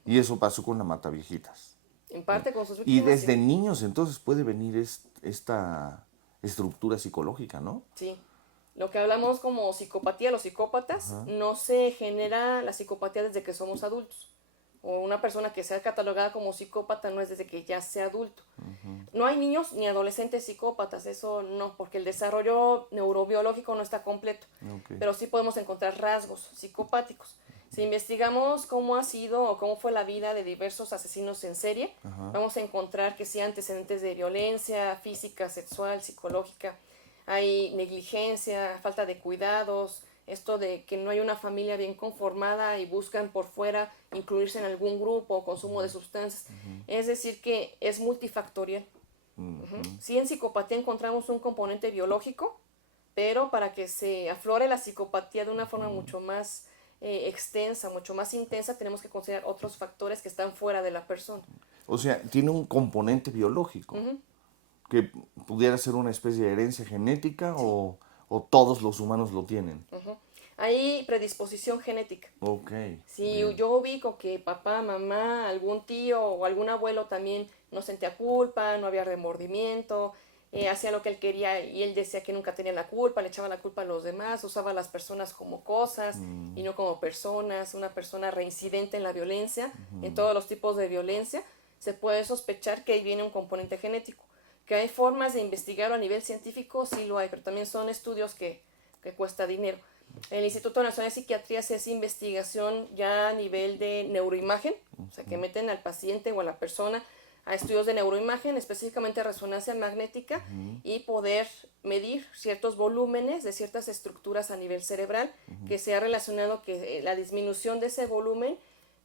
Y eso pasó con la Mataviejitas. En parte con sus Y víctimas, desde sí. niños entonces puede venir esta estructura psicológica, ¿no? Sí. Lo que hablamos como psicopatía, los psicópatas, no se genera la psicopatía desde que somos adultos. O una persona que sea catalogada como psicópata no es desde que ya sea adulto. No hay niños ni adolescentes psicópatas, eso no, porque el desarrollo neurobiológico no está completo. Ok. Pero sí podemos encontrar rasgos psicopáticos. Si investigamos cómo ha sido o cómo fue la vida de diversos asesinos en serie, vamos a encontrar que sí hay antecedentes de violencia física, sexual, psicológica, hay negligencia, falta de cuidados, esto de que no hay una familia bien conformada y buscan por fuera incluirse en algún grupo o consumo de sustancias. Es decir, que es multifactorial. Sí, en psicopatía encontramos un componente biológico, pero para que se aflore la psicopatía de una forma mucho más extensa, mucho más intensa, tenemos que considerar otros factores que están fuera de la persona. O sea, tiene un componente biológico que pudiera ser una especie de herencia genética o todos los humanos lo tienen. Hay predisposición genética. Ok. Si Bien. yo ubico que papá, mamá, algún tío o algún abuelo también no sentía culpa, no había remordimiento, hacía lo que él quería y él decía que nunca tenía la culpa, le echaba la culpa a los demás, usaba a las personas como cosas y no como personas, una persona reincidente en la violencia, en todos los tipos de violencia, se puede sospechar que ahí viene un componente genético. Que hay formas de investigarlo a nivel científico, sí lo hay, pero también son estudios que cuesta dinero. El Instituto Nacional de Psiquiatría se hace investigación ya a nivel de neuroimagen, o sea, que meten al paciente o a la persona a estudios de neuroimagen, específicamente resonancia magnética, y poder medir ciertos volúmenes de ciertas estructuras a nivel cerebral, que se ha relacionado que la disminución de ese volumen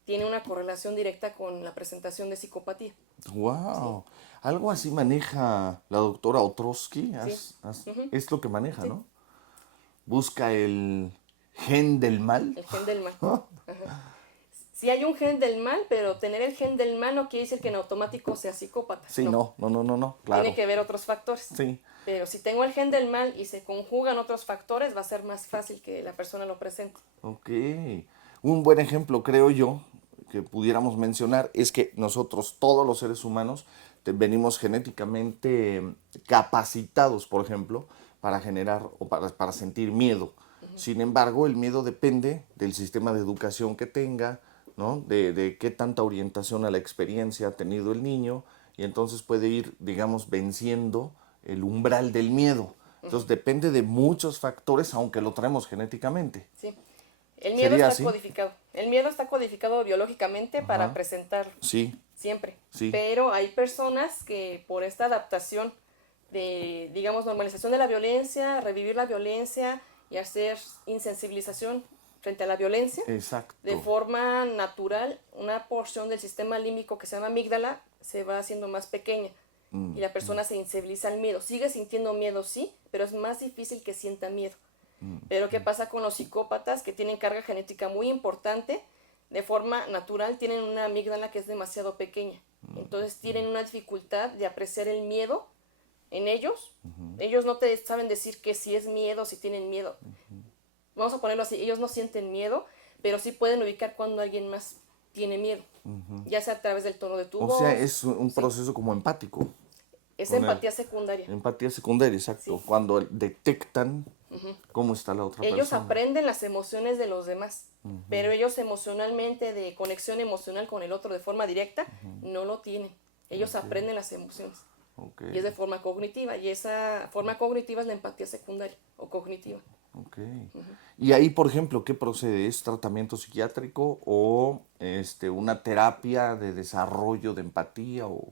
tiene una correlación directa con la presentación de psicopatía. Wow. Algo así maneja la doctora Otrosky. Sí. Es lo que maneja, Sí. ¿no? Busca el gen del mal. El gen del mal. Sí hay un gen del mal, pero tener el gen del mal no quiere decir que en automático sea psicópata. Sí, No. no, claro. Tiene que ver otros factores. Sí. Pero si tengo el gen del mal y se conjugan otros factores, va a ser más fácil que la persona lo presente. Ok. Un buen ejemplo, creo yo, que pudiéramos mencionar es que nosotros, todos los seres humanos, venimos genéticamente capacitados, por ejemplo, para generar o para sentir miedo. Sin embargo, el miedo depende del sistema de educación que tenga, ¿no? De qué tanta orientación a la experiencia ha tenido el niño, y entonces puede ir, digamos, venciendo el umbral del miedo. Entonces depende de muchos factores, aunque lo traemos genéticamente. Sí. El miedo ¿Sería está así? codificado. El miedo está codificado biológicamente para presentarlo. Sí, Siempre. sí. Pero hay personas que por esta adaptación de, digamos, normalización de la violencia, revivir la violencia y hacer insensibilización frente a la violencia, Exacto. de forma natural, una porción del sistema límbico que se llama amígdala se va haciendo más pequeña y la persona se insensibiliza al miedo. Sigue sintiendo miedo, sí, pero es más difícil que sienta miedo. Pero ¿qué pasa con los psicópatas que tienen carga genética muy importante? De forma natural tienen una amígdala que es demasiado pequeña. Entonces tienen una dificultad de apreciar el miedo en ellos. Ellos no te saben decir que si es miedo, si tienen miedo. Vamos a ponerlo así, ellos no sienten miedo, pero sí pueden ubicar cuando alguien más tiene miedo. Ya sea a través del tono de tu voz. O sea, es un Sí. proceso como empático. Es con empatía secundaria. Empatía secundaria, exacto. Sí. Cuando detectan cómo está la otra Ellos persona. aprenden las emociones de los demás, pero ellos emocionalmente, de conexión emocional con el otro de forma directa, no lo tienen. Ellos aprenden las emociones. Okay. Y es de forma cognitiva, y esa forma cognitiva es la empatía secundaria o cognitiva. Ok. Y ahí, por ejemplo, ¿qué procede? ¿Es tratamiento psiquiátrico o una terapia de desarrollo de empatía o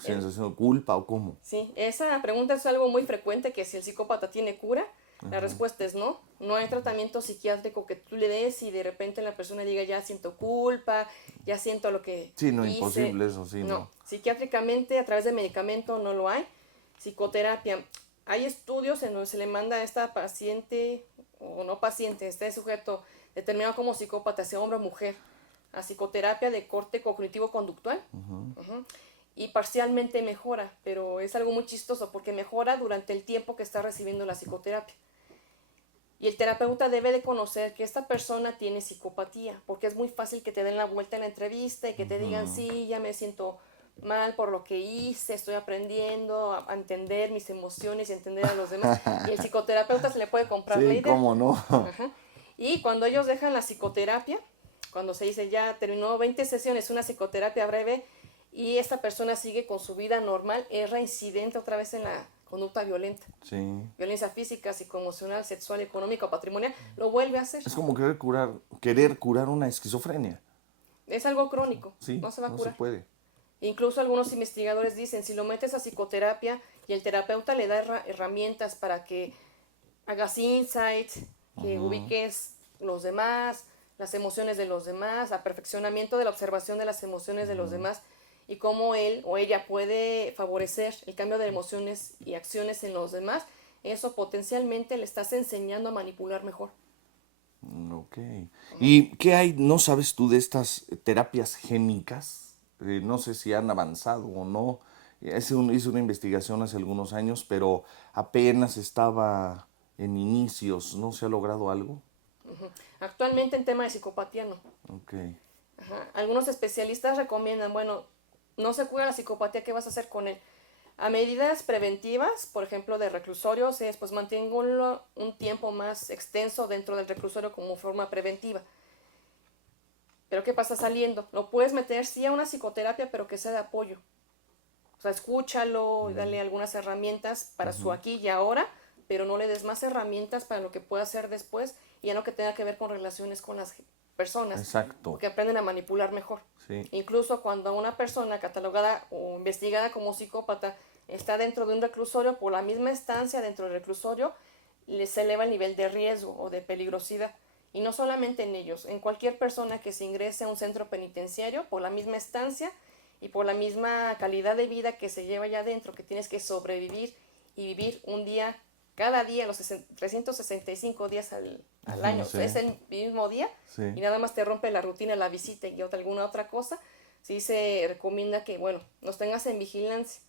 sensación de culpa o cómo? Sí, esa pregunta es algo muy frecuente, que si el psicópata tiene cura, la respuesta es no. No hay tratamiento psiquiátrico que tú le des y de repente la persona diga ya siento culpa, ya siento lo que Sí, no, hice. imposible eso, sí, no. Psiquiátricamente a través de medicamento no lo hay. Psicoterapia, hay estudios en donde se le manda a esta paciente, o no paciente, este sujeto determinado como psicópata, sea hombre o mujer, a psicoterapia de corte cognitivo-conductual. y parcialmente mejora, pero es algo muy chistoso porque mejora durante el tiempo que está recibiendo la psicoterapia. Y el terapeuta debe de conocer que esta persona tiene psicopatía, porque es muy fácil que te den la vuelta en la entrevista y que te digan, sí, ya me siento mal por lo que hice, estoy aprendiendo a entender mis emociones y entender a los demás. Y el psicoterapeuta se le puede comprar la Sí, idea. cómo no. Ajá. Y cuando ellos dejan la psicoterapia, cuando se dice ya terminó 20 sesiones, una psicoterapia breve, y esta persona sigue con su vida normal, es reincidente otra vez en la conducta violenta. Sí. Violencia física, psicoemocional, sexual, económica o patrimonial, lo vuelve a hacer. Es como querer curar una esquizofrenia. Es algo crónico, Sí, no se va a no se curar. puede. Incluso algunos investigadores dicen, si lo metes a psicoterapia y el terapeuta le da herramientas para que hagas insight, que ubiques los demás, las emociones de los demás, a perfeccionamiento de la observación de las emociones de los demás y cómo él o ella puede favorecer el cambio de emociones y acciones en los demás, eso potencialmente le estás enseñando a manipular mejor. Ok. ¿Y qué hay, no sabes tú de estas terapias génicas? No sé si han avanzado o no. Hice una investigación hace algunos años, pero apenas estaba en inicios. ¿No se ha logrado algo? Actualmente en tema de psicopatía no. Ok. Ajá. Algunos especialistas recomiendan, bueno, no se cura la psicopatía, ¿qué vas a hacer con él? A medidas preventivas, por ejemplo, de reclusorios, es pues mantengo un tiempo más extenso dentro del reclusorio como forma preventiva. Pero ¿qué pasa saliendo? Lo puedes meter sí a una psicoterapia, pero que sea de apoyo. O sea, escúchalo, dale algunas herramientas para su aquí y ahora, pero no le des más herramientas para lo que pueda hacer después y en lo que tenga que ver con relaciones con las personas. Exacto. Porque aprenden a manipular mejor. Sí. Incluso cuando una persona catalogada o investigada como psicópata está dentro de un reclusorio, por la misma estancia dentro del reclusorio, les eleva el nivel de riesgo o de peligrosidad. Y no solamente en ellos, en cualquier persona que se ingrese a un centro penitenciario, por la misma estancia y por la misma calidad de vida que se lleva allá adentro, que tienes que sobrevivir y vivir un día, cada día, los 365 días al año. Sí. O sea, es el mismo día Sí. y nada más te rompe la rutina, la visita y alguna otra cosa. Sí se recomienda que, bueno, los tengas en vigilancia.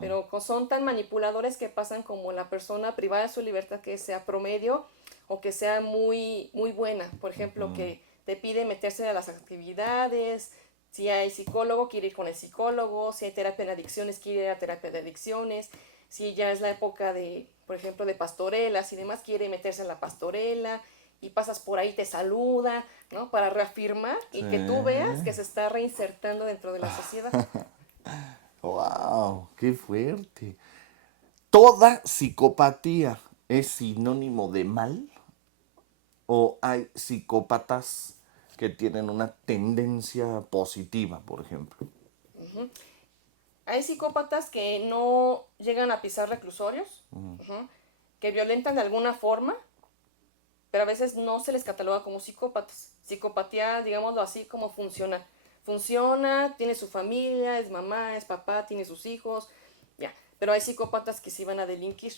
Pero son tan manipuladores que pasan como la persona privada de su libertad, que sea promedio o que sea muy, muy buena. Por ejemplo, que te pide meterse a las actividades. Si hay psicólogo, quiere ir con el psicólogo. Si hay terapia en adicciones, quiere ir a terapia de adicciones. Si ya es la época de, por ejemplo, de pastorelas y demás, quiere meterse en la pastorela. Y pasas por ahí, te saluda, ¿no? Para reafirmar y que tú veas que se está reinsertando dentro de la sociedad. ¡Wow! ¡Qué fuerte! ¿Toda psicopatía es sinónimo de mal? ¿O hay psicópatas que tienen una tendencia positiva, por ejemplo? Hay psicópatas que no llegan a pisar reclusorios, que violentan de alguna forma, pero a veces no se les cataloga como psicópatas. Psicopatía, digámoslo así, como funciona. Funciona, tiene su familia, es mamá, es papá, tiene sus hijos, ya. Pero hay psicópatas que sí van a delinquir.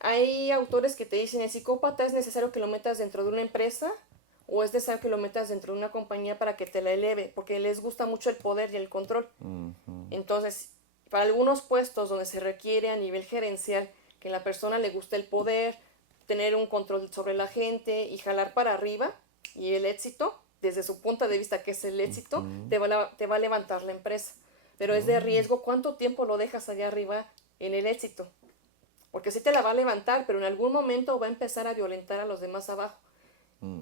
Hay autores que te dicen, el psicópata es necesario que lo metas dentro de una empresa o es necesario que lo metas dentro de una compañía para que te la eleve, porque les gusta mucho el poder y el control. Entonces, para algunos puestos donde se requiere a nivel gerencial que la persona le guste el poder, tener un control sobre la gente y jalar para arriba, y el éxito, desde su punto de vista que es el éxito, te va a levantar la empresa. Pero es de riesgo cuánto tiempo lo dejas allá arriba en el éxito. Porque sí te la va a levantar, pero en algún momento va a empezar a violentar a los demás abajo.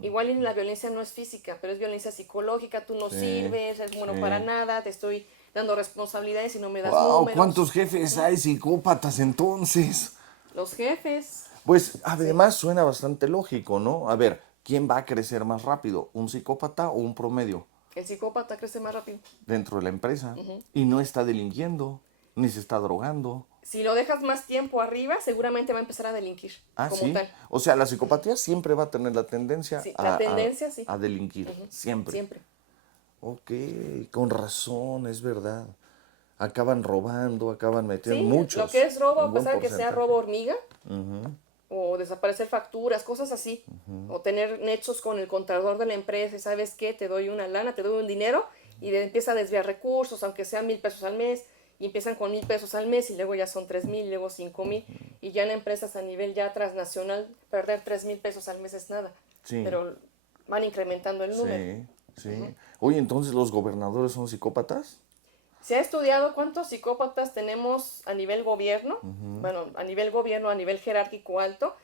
Igual la violencia no es física, pero es violencia psicológica. Tú no sirves, eres bueno para nada, te estoy dando responsabilidades y no me das números. ¿Cuántos jefes hay psicópatas entonces? Los jefes. Pues además suena bastante lógico, ¿no? A ver, ¿quién va a crecer más rápido? ¿Un psicópata o un promedio? El psicópata crece más rápido. Dentro de la empresa. Y no está delinquiendo, ni se está drogando. Si lo dejas más tiempo arriba, seguramente va a empezar a delinquir. Como ¿Sí? tal. O sea, la psicopatía siempre va a tener la tendencia Sí, la tendencia, sí. a delinquir. Siempre. Siempre. Ok, con razón, es verdad. Acaban robando, acaban metiendo Sí, muchos. lo que es robo, un a buen pesar de que sea porcentaje. robo hormiga, o desaparecer facturas, cosas así, o tener nexos con el contador de la empresa, ¿sabes qué? Te doy una lana, te doy un dinero y empieza a desviar recursos, aunque sean 1,000 pesos al mes, y empiezan con 1,000 pesos al mes y luego ya son 3,000, luego 5,000, y ya en empresas a nivel ya transnacional perder 3,000 pesos al mes es nada, Sí. pero van incrementando el número. Sí, sí. Oye, entonces los gobernadores son psicópatas. Se ha estudiado cuántos psicópatas tenemos a nivel gobierno, bueno, a nivel gobierno, a nivel jerárquico alto.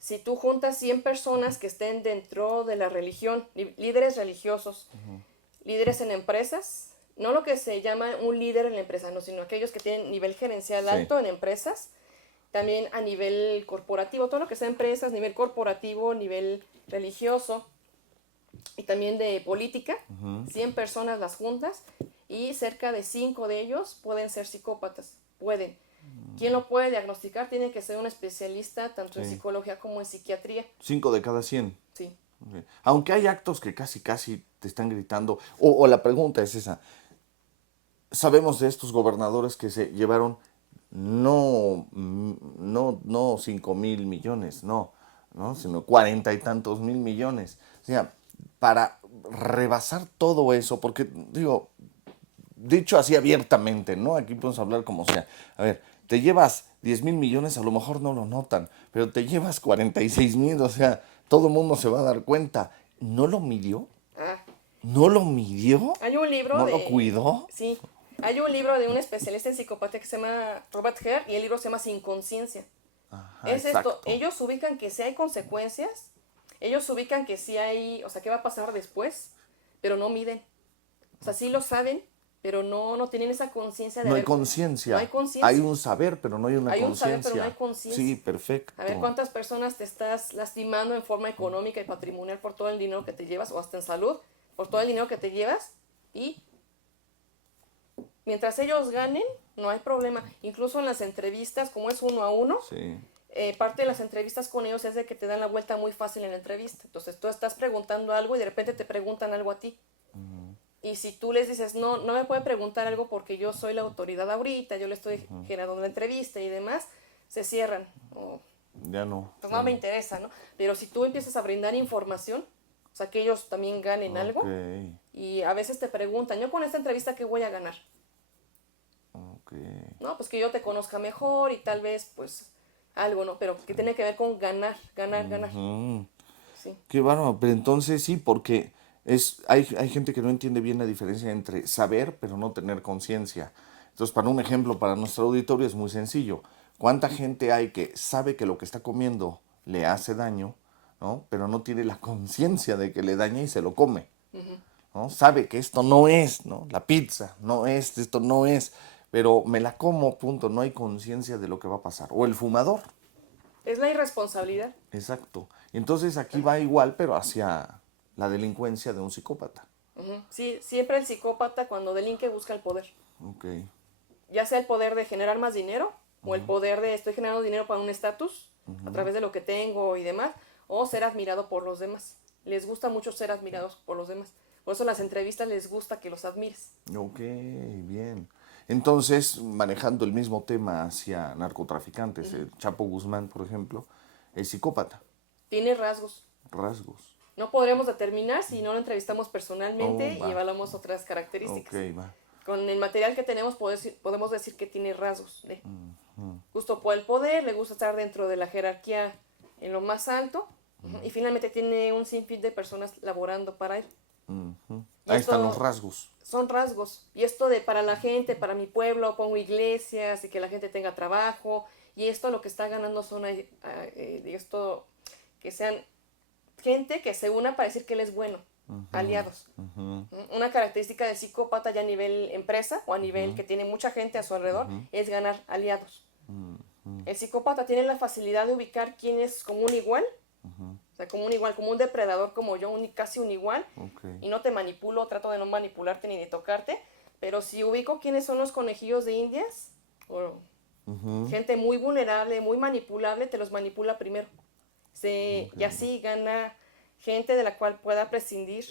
Si tú juntas 100 personas que estén dentro de la religión, líderes religiosos, líderes en empresas, no lo que se llama un líder en la empresa, no, sino aquellos que tienen nivel gerencial Sí. alto en empresas, también a nivel corporativo, todo lo que sea empresas, nivel corporativo, nivel religioso y también de política, 100 personas las juntas y cerca de 5 de ellos pueden ser psicópatas, pueden. ¿Quién lo puede diagnosticar? Tiene que ser un especialista tanto en Sí. psicología como en psiquiatría. 5 de cada 100. Sí. Ok. Aunque hay actos que casi te están gritando. O la pregunta es esa. Sabemos de estos gobernadores que se llevaron no 5,000 millones, no, sino 40 y tantos mil millones. O sea, para rebasar todo eso, porque digo, dicho así abiertamente, ¿no? Aquí podemos hablar como sea. A ver, te llevas 10,000 millones, a lo mejor no lo notan, pero te llevas 46,000, o sea, todo el mundo se va a dar cuenta. ¿No lo midió? Ah, ¿No lo midió? hay un libro ¿No de... lo cuidó? Sí, hay un libro de un especialista en psicopatía que se llama Robert Hare y el libro se llama Sin Conciencia. Ajá, Es esto, exacto. ellos ubican que sí hay consecuencias, ellos ubican que sí hay, o sea, qué va a pasar después, pero no miden. O sea, sí lo saben, pero no tienen esa conciencia de No hay haber... conciencia. No hay conciencia. Hay un saber, pero no hay una Hay un saber, pero no hay conciencia. conciencia. Sí, perfecto. A ver cuántas personas te estás lastimando en forma económica y patrimonial por todo el dinero que te llevas, o hasta en salud, por todo el dinero que te llevas, y mientras ellos ganen, no hay problema. Incluso en las entrevistas, como es 1 a 1, Sí. parte de las entrevistas con ellos es de que te dan la vuelta muy fácil en la entrevista. Entonces tú estás preguntando algo y de repente te preguntan algo a ti. Y si tú les dices, no me puede preguntar algo porque yo soy la autoridad ahorita, yo le estoy generando la entrevista y demás, se cierran. O, Ya no. pues ya no me interesa, ¿no? Pero si tú empiezas a brindar información, o sea, que ellos también ganen algo, Ok, y a veces te preguntan, yo con esta entrevista, ¿qué voy a ganar? ok. No, pues que yo te conozca mejor y tal vez, pues, algo, ¿no? Pero que tiene que ver con ganar. Mm, Sí. qué bárbaro. Pero entonces sí, porque hay gente que no entiende bien la diferencia entre saber, pero no tener conciencia. Entonces, para un ejemplo, para nuestro auditorio es muy sencillo. ¿Cuánta gente hay que sabe que lo que está comiendo le hace daño, ¿no? Pero no tiene la conciencia de que le daña y se lo come? ¿No? Sabe que esto no es, ¿no? La pizza no es, esto no es, pero me la como, punto, no hay conciencia de lo que va a pasar. O el fumador, Es la irresponsabilidad. exacto. Entonces aquí va igual, pero hacia la delincuencia de un psicópata. Ujú. Sí, siempre el psicópata cuando delinque busca el poder. Ok, Ya sea el poder de generar más dinero, o el poder de estoy generando dinero para un estatus, a través de lo que tengo y demás, o ser admirado por los demás. Les gusta mucho ser admirados por los demás. Por eso las entrevistas les gusta que los admires. ok, bien. Entonces, manejando el mismo tema hacia narcotraficantes, el Chapo Guzmán, por ejemplo, es psicópata, Tiene rasgos. rasgos. No podremos determinar si no lo entrevistamos personalmente y Va. evaluamos otras características. Ok, va. Con el material que tenemos podemos decir que tiene rasgos de gusto por el poder, le gusta estar dentro de la jerarquía en lo más alto, y finalmente tiene un sinfín de personas laborando para él. Y Ahí esto están los rasgos. son rasgos. Y esto de para la gente, para mi pueblo, pongo iglesias y que la gente tenga trabajo. Y esto lo que está ganando son esto, que sean gente que se una para decir que él es bueno, aliados. Una característica del psicópata ya a nivel empresa o a nivel que tiene mucha gente a su alrededor es ganar aliados. El psicópata tiene la facilidad de ubicar quién es como un igual, o sea, como un igual, como un depredador como yo, casi un igual, Ok. y no te manipulo, trato de no manipularte ni de tocarte, pero si ubico quiénes son los conejillos de indias, o gente muy vulnerable, muy manipulable, te los manipula primero. Y así gana gente de la cual pueda prescindir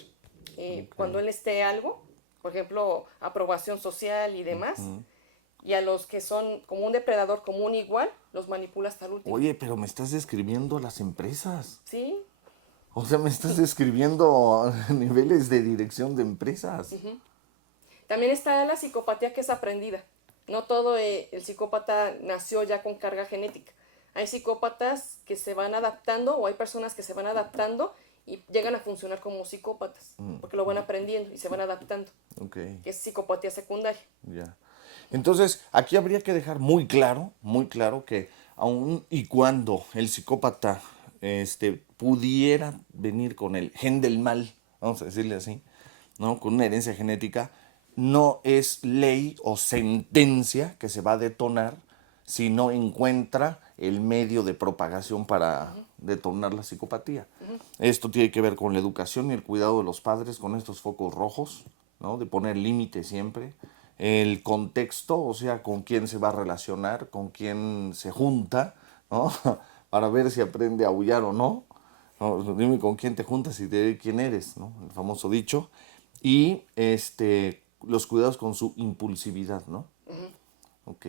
cuando él esté algo, por ejemplo, aprobación social y demás. Y a los que son como un depredador, como un igual, los manipula hasta el último. Oye, pero me estás describiendo a las empresas. ¿Sí? O sea, me estás describiendo niveles de dirección de empresas. También está la psicopatía que es aprendida. No todo el psicópata nació ya con carga genética. Hay psicópatas que se van adaptando o hay personas que se van adaptando y llegan a funcionar como psicópatas, porque lo van aprendiendo y se van adaptando, Ok, que es psicopatía secundaria. ya. Entonces, aquí habría que dejar muy claro que aun y cuando el psicópata pudiera venir con el gen del mal, vamos a decirle así, ¿no? Con una herencia genética, no es ley o sentencia que se va a detonar si no encuentra el medio de propagación para detonar la psicopatía. Esto tiene que ver con la educación y el cuidado de los padres con estos focos rojos, ¿no? De poner límite siempre. El contexto, o sea, con quién se va a relacionar, con quién se junta, ¿no? Para ver si aprende a aullar o no. No, dime con quién te juntas y te diré quién eres, ¿no? El famoso dicho. Y los cuidados con su impulsividad, ¿no? Ok.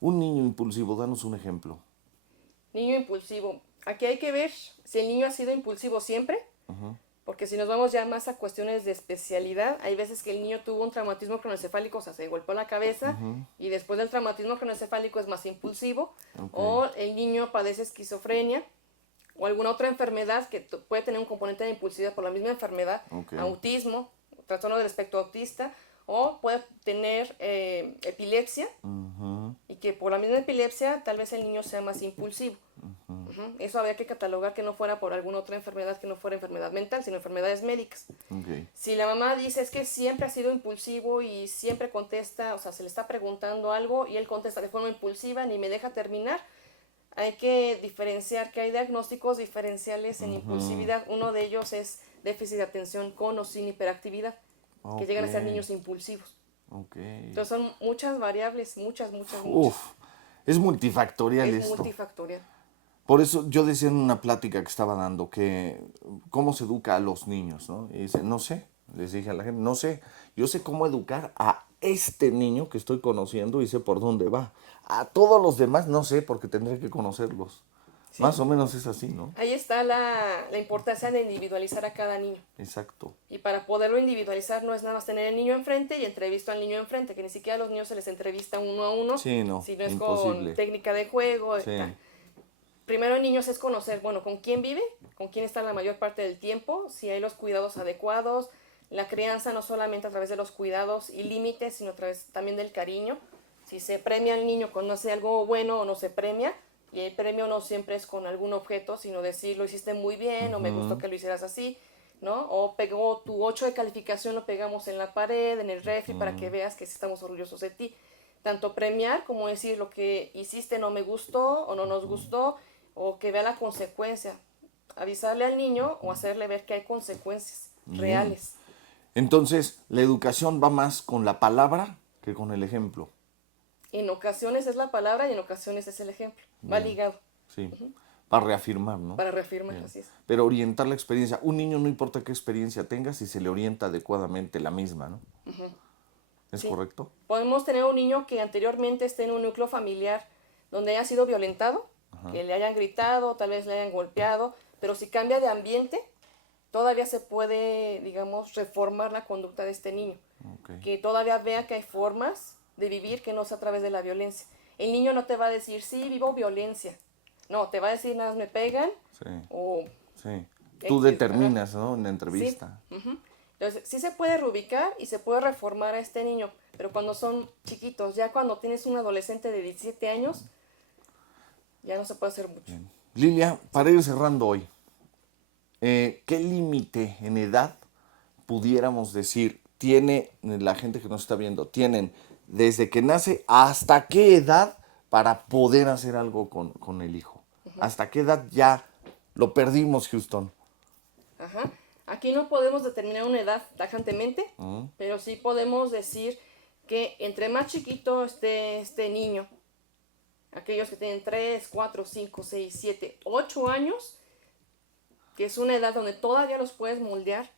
Un niño impulsivo, danos un ejemplo. Niño impulsivo. Aquí hay que ver si el niño ha sido impulsivo siempre, porque si nos vamos ya más a cuestiones de especialidad, hay veces que el niño tuvo un traumatismo craneoencefálico, o sea, se golpeó la cabeza, y después del traumatismo craneoencefálico es más impulsivo, o el niño padece esquizofrenia, o alguna otra enfermedad que puede tener un componente de impulsividad por la misma enfermedad, autismo, trastorno del espectro autista, o puede tener epilepsia, y que por la misma epilepsia tal vez el niño sea más impulsivo. Eso habría que catalogar que no fuera por alguna otra enfermedad, que no fuera enfermedad mental, sino enfermedades médicas. Okay. Si la mamá dice es que siempre ha sido impulsivo y siempre contesta, o sea, se le está preguntando algo y él contesta de forma impulsiva, ni me deja terminar, hay que diferenciar que hay diagnósticos diferenciales en impulsividad. Uno de ellos es déficit de atención con o sin hiperactividad, que llegan a ser niños impulsivos. Entonces son muchas variables, muchas. Es multifactorial Es esto. multifactorial. Por eso yo decía en una plática que estaba dando que cómo se educa a los niños, ¿no? Y dice, no sé, les dije a la gente, no sé, yo sé cómo educar a este niño que estoy conociendo y sé por dónde va. A todos los demás no sé porque tendré que conocerlos. Sí. Más o menos es así, ¿no? Ahí está la importancia de individualizar a cada niño. Exacto. Y para poderlo individualizar no es nada más tener el niño enfrente y entrevisto al niño enfrente, que ni siquiera a los niños se les entrevista uno a uno, sí, no, sino es imposible. Con técnica de juego. Sí. Primero en niños es conocer, bueno, con quién vive, con quién está la mayor parte del tiempo, si hay los cuidados adecuados, la crianza no solamente a través de los cuidados y límites, sino a través también del cariño. Si se premia al niño cuando hace algo bueno o no se premia, y el premio no siempre es con algún objeto, sino decir lo hiciste muy bien o me gustó que lo hicieras así, ¿no? O pegó tu 8 de calificación, lo pegamos en la pared, en el refri, para que veas que sí estamos orgullosos de ti. Tanto premiar como decir lo que hiciste no me gustó o no nos gustó, o que vea la consecuencia. Avisarle al niño o hacerle ver que hay consecuencias reales. Entonces, la educación va más con la palabra que con el ejemplo. En ocasiones es la palabra y en ocasiones es el ejemplo. Va ligado. Sí, para reafirmar, ¿no? Para reafirmar, así es. Pero orientar la experiencia. Un niño no importa qué experiencia tenga si se le orienta adecuadamente la misma, ¿no? ¿Es correcto? Podemos tener un niño que anteriormente esté en un núcleo familiar donde haya sido violentado, que le hayan gritado, tal vez le hayan golpeado, pero si cambia de ambiente, todavía se puede, digamos, reformar la conducta de este niño. Que todavía vea que hay formas de vivir que no sea a través de la violencia. El niño no te va a decir, sí, vivo violencia. No, te va a decir, nada más me pegan. Sí. O sí. Tú determinas, ¿no? En la entrevista. Sí. Entonces, sí se puede reubicar y se puede reformar a este niño, pero cuando son chiquitos, ya cuando tienes un adolescente de 17 años, ya no se puede hacer mucho. Bien. Lilia, para ir cerrando hoy, ¿qué límite en edad pudiéramos decir tiene la gente que nos está viendo? Tienen desde que nace hasta qué edad para poder hacer algo con el hijo. ¿Hasta qué edad ya lo perdimos, Houston? Ajá. Aquí no podemos determinar una edad tajantemente, pero sí podemos decir que entre más chiquito esté este niño, aquellos que tienen 3, 4, 5, 6, 7, 8 años, que es una edad donde todavía los puedes moldear,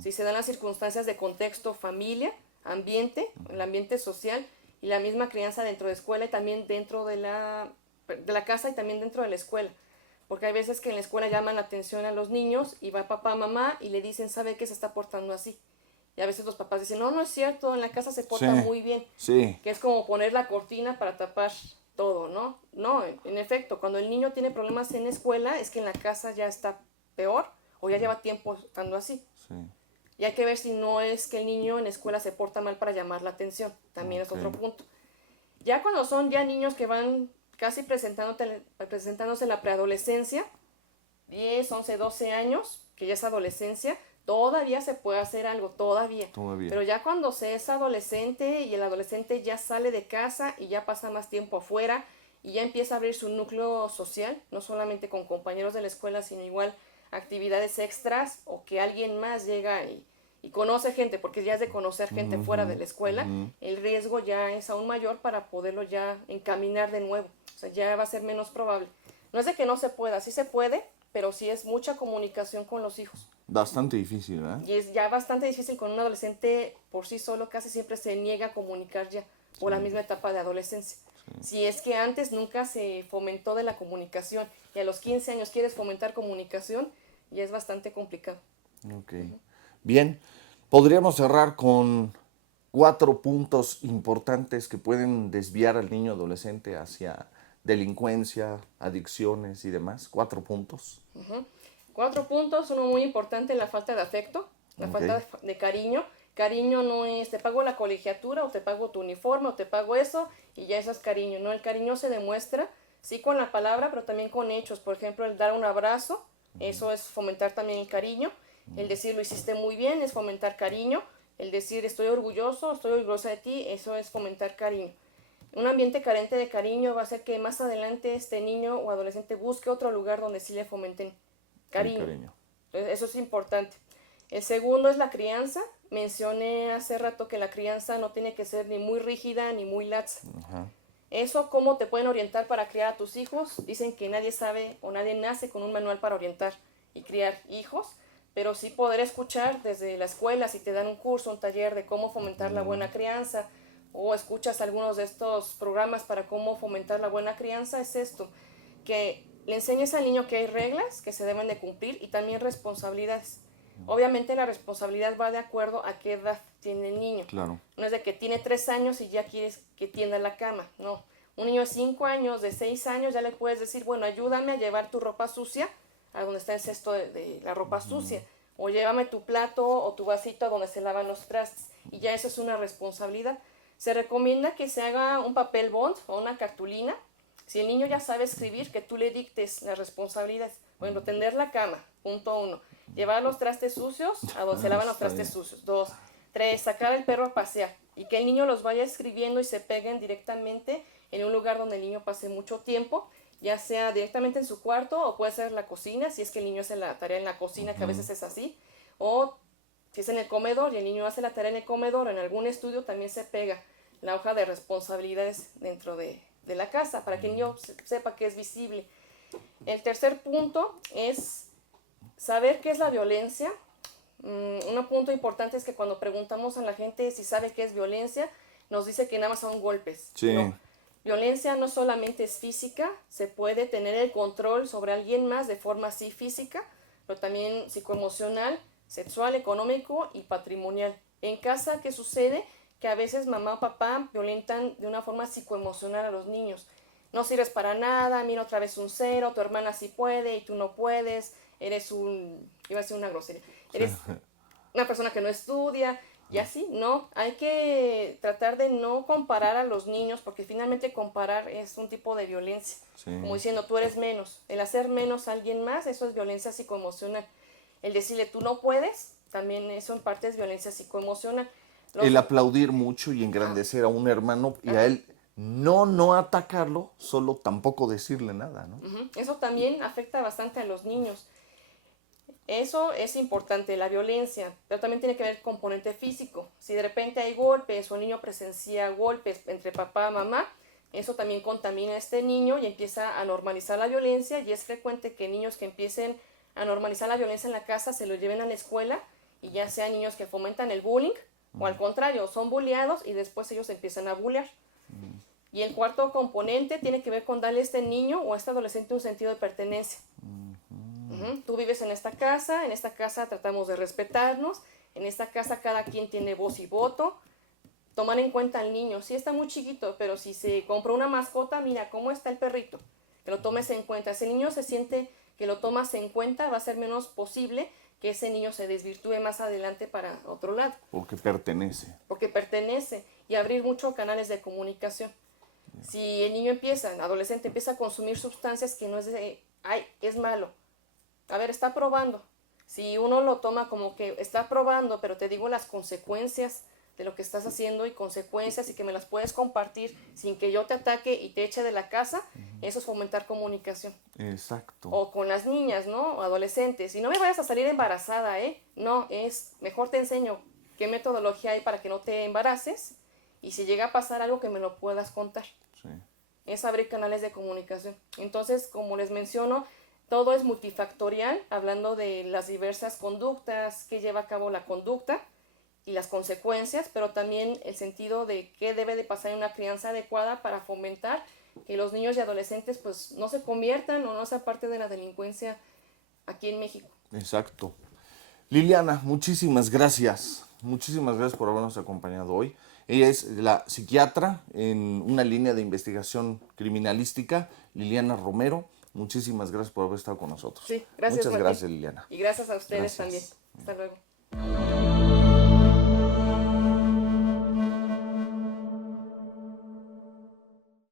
si se dan las circunstancias de contexto, familia, ambiente, el ambiente social y la misma crianza dentro de escuela y también dentro de la casa y también dentro de la escuela. Porque hay veces que en la escuela llaman la atención a los niños y va papá, mamá y le dicen, ¿sabe qué se está portando así? Y a veces los papás dicen, no, no es cierto, en la casa se porta Sí, muy bien. sí, Que es como poner la cortina para tapar todo, ¿no? No, en efecto, cuando el niño tiene problemas en la escuela es que en la casa ya está peor o ya lleva tiempo estando así. sí. Y hay que ver si no es que el niño en la escuela se porta mal para llamar la atención. También es Ok. otro punto. Ya cuando son ya niños que van casi presentándose en la preadolescencia, 10, 11, 12 años, que ya es adolescencia, todavía se puede hacer algo, todavía. Todavía. Pero ya cuando se es adolescente y el adolescente ya sale de casa y ya pasa más tiempo afuera y ya empieza a abrir su núcleo social, no solamente con compañeros de la escuela, sino igual actividades extras o que alguien más llega y conoce gente, porque ya es de conocer gente fuera de la escuela, el riesgo ya es aún mayor para poderlo ya encaminar de nuevo. O sea, ya va a ser menos probable. No es de que no se pueda, sí se puede, pero sí es mucha comunicación con los hijos. Bastante difícil, ¿eh? Y es ya bastante difícil con un adolescente por sí solo, casi siempre se niega a comunicar ya, por la misma etapa de adolescencia. Si es que antes nunca se fomentó de la comunicación y a los 15 años quieres fomentar comunicación, ya es bastante complicado. Ok. Bien, podríamos cerrar con 4 puntos importantes que pueden desviar al niño adolescente hacia delincuencia, adicciones y demás. 4 puntos. 4 puntos, uno muy importante, la falta de afecto, la Ok. falta de cariño. Cariño no es te pago la colegiatura o te pago tu uniforme o te pago eso y ya eso es cariño. No, el cariño se demuestra, sí con la palabra, pero también con hechos. Por ejemplo, el dar un abrazo, eso es fomentar también el cariño. El decir lo hiciste muy bien es fomentar cariño. El decir estoy orgulloso, estoy orgullosa de ti, eso es fomentar cariño. Un ambiente carente de cariño va a hacer que más adelante este niño o adolescente busque otro lugar donde sí le fomenten cariño. Cariño. Entonces, eso es importante. El segundo es la crianza. Mencioné hace rato que la crianza no tiene que ser ni muy rígida ni muy laxa. Ajá. Eso, ¿cómo te pueden orientar para criar a tus hijos? Dicen que nadie sabe o nadie nace con un manual para orientar y criar hijos, pero sí poder escuchar desde la escuela, si te dan un curso, un taller de cómo fomentar la buena crianza, o escuchas algunos de estos programas para cómo fomentar la buena crianza, es esto, que le enseñes al niño que hay reglas que se deben de cumplir y también responsabilidades. Obviamente la responsabilidad va de acuerdo a qué edad tiene el niño. Claro. No es de que tiene 3 años y ya quieres que tienda la cama, no. Un niño de 5 años, de 6 años, ya le puedes decir, bueno, ayúdame a llevar tu ropa sucia a donde está el cesto de la ropa sucia. O llévame tu plato o tu vasito a donde se lavan los trastes. Y ya eso es una responsabilidad. Se recomienda que se haga un papel bond o una cartulina. Si el niño ya sabe escribir, que tú le dictes las responsabilidades. Bueno, tender la cama, punto 1. Llevar los trastes sucios a donde se lavan los Está trastes bien. sucios. 2. 3. Sacar al perro a pasear. Y que el niño los vaya escribiendo y se peguen directamente en un lugar donde el niño pase mucho tiempo, ya sea directamente en su cuarto o puede ser la cocina, si es que el niño hace la tarea en la cocina, que a veces es así, o si es en el comedor y el niño hace la tarea en el comedor o en algún estudio, también se pega la hoja de responsabilidades dentro de la casa para que el niño sepa que es visible. El tercer punto es saber qué es la violencia. Un punto importante es que cuando preguntamos a la gente si sabe qué es violencia, nos dice que nada más son golpes. Sí. No. Violencia no solamente es física, se puede tener el control sobre alguien más de forma así física, pero también psicoemocional, sexual, económico y patrimonial. En casa, ¿qué sucede? Que a veces mamá o papá violentan de una forma psicoemocional a los niños. No sirves para nada, mira otra vez un 0, tu hermana sí puede y tú no puedes, eres iba a decir una grosería, eres una persona que no estudia, y así, no, hay que tratar de no comparar a los niños, porque finalmente comparar es un tipo de violencia, Sí. como diciendo tú eres menos, el hacer menos a alguien más, eso es violencia psicoemocional, el decirle tú no puedes, también eso en parte es violencia psicoemocional. El aplaudir mucho y engrandecer a un hermano y a él no atacarlo, solo tampoco decirle nada, ¿no? Eso también afecta bastante a los niños. Eso es importante, la violencia, pero también tiene que ver con componente físico. Si de repente hay golpes o el niño presencia golpes entre papá y mamá, eso también contamina a este niño y empieza a normalizar la violencia, y es frecuente que niños que empiecen a normalizar la violencia en la casa se lo lleven a la escuela, y ya sean niños que fomentan el bullying o al contrario, son bulleados y después ellos empiezan a bullear. Y el cuarto componente tiene que ver con darle a este niño o a este adolescente un sentido de pertenencia. Tú vives en esta casa tratamos de respetarnos, En esta casa cada quien tiene voz y voto. Tomar en cuenta al niño, sí está muy chiquito, pero si se compró una mascota, mira cómo está el perrito, que lo tomes en cuenta. Si el niño se siente que lo tomas en cuenta, va a ser menos posible que ese niño se desvirtúe más adelante para otro lado. Porque pertenece. Porque pertenece, y abrir muchos canales de comunicación. Si el niño el adolescente empieza a consumir sustancias que no es de, ay, es malo. A ver, está probando. Si uno lo toma como que está probando, pero te digo las consecuencias de lo que estás haciendo y consecuencias y que me las puedes compartir sin que yo te ataque y te eche de la casa, eso es fomentar comunicación. Exacto. O con las niñas, ¿no? O adolescentes. Y no me vayas a salir embarazada, ¿eh? No, es mejor te enseño qué metodología hay para que no te embaraces y si llega a pasar algo que me lo puedas contar. Sí. Es abrir canales de comunicación. Entonces, como les menciono, todo es multifactorial, hablando de las diversas conductas que lleva a cabo la conducta y las consecuencias, pero también el sentido de qué debe de pasar en una crianza adecuada para fomentar que los niños y adolescentes pues no se conviertan o no sean parte de la delincuencia aquí en México. Exacto. Liliana, muchísimas gracias. Muchísimas gracias por habernos acompañado hoy. Ella es la psiquiatra en una línea de investigación criminalística, Liliana Romero. Muchísimas gracias por haber estado con nosotros. Sí, gracias. Muchas Martín. gracias, Liliana. Y gracias a ustedes Gracias. también. Hasta luego.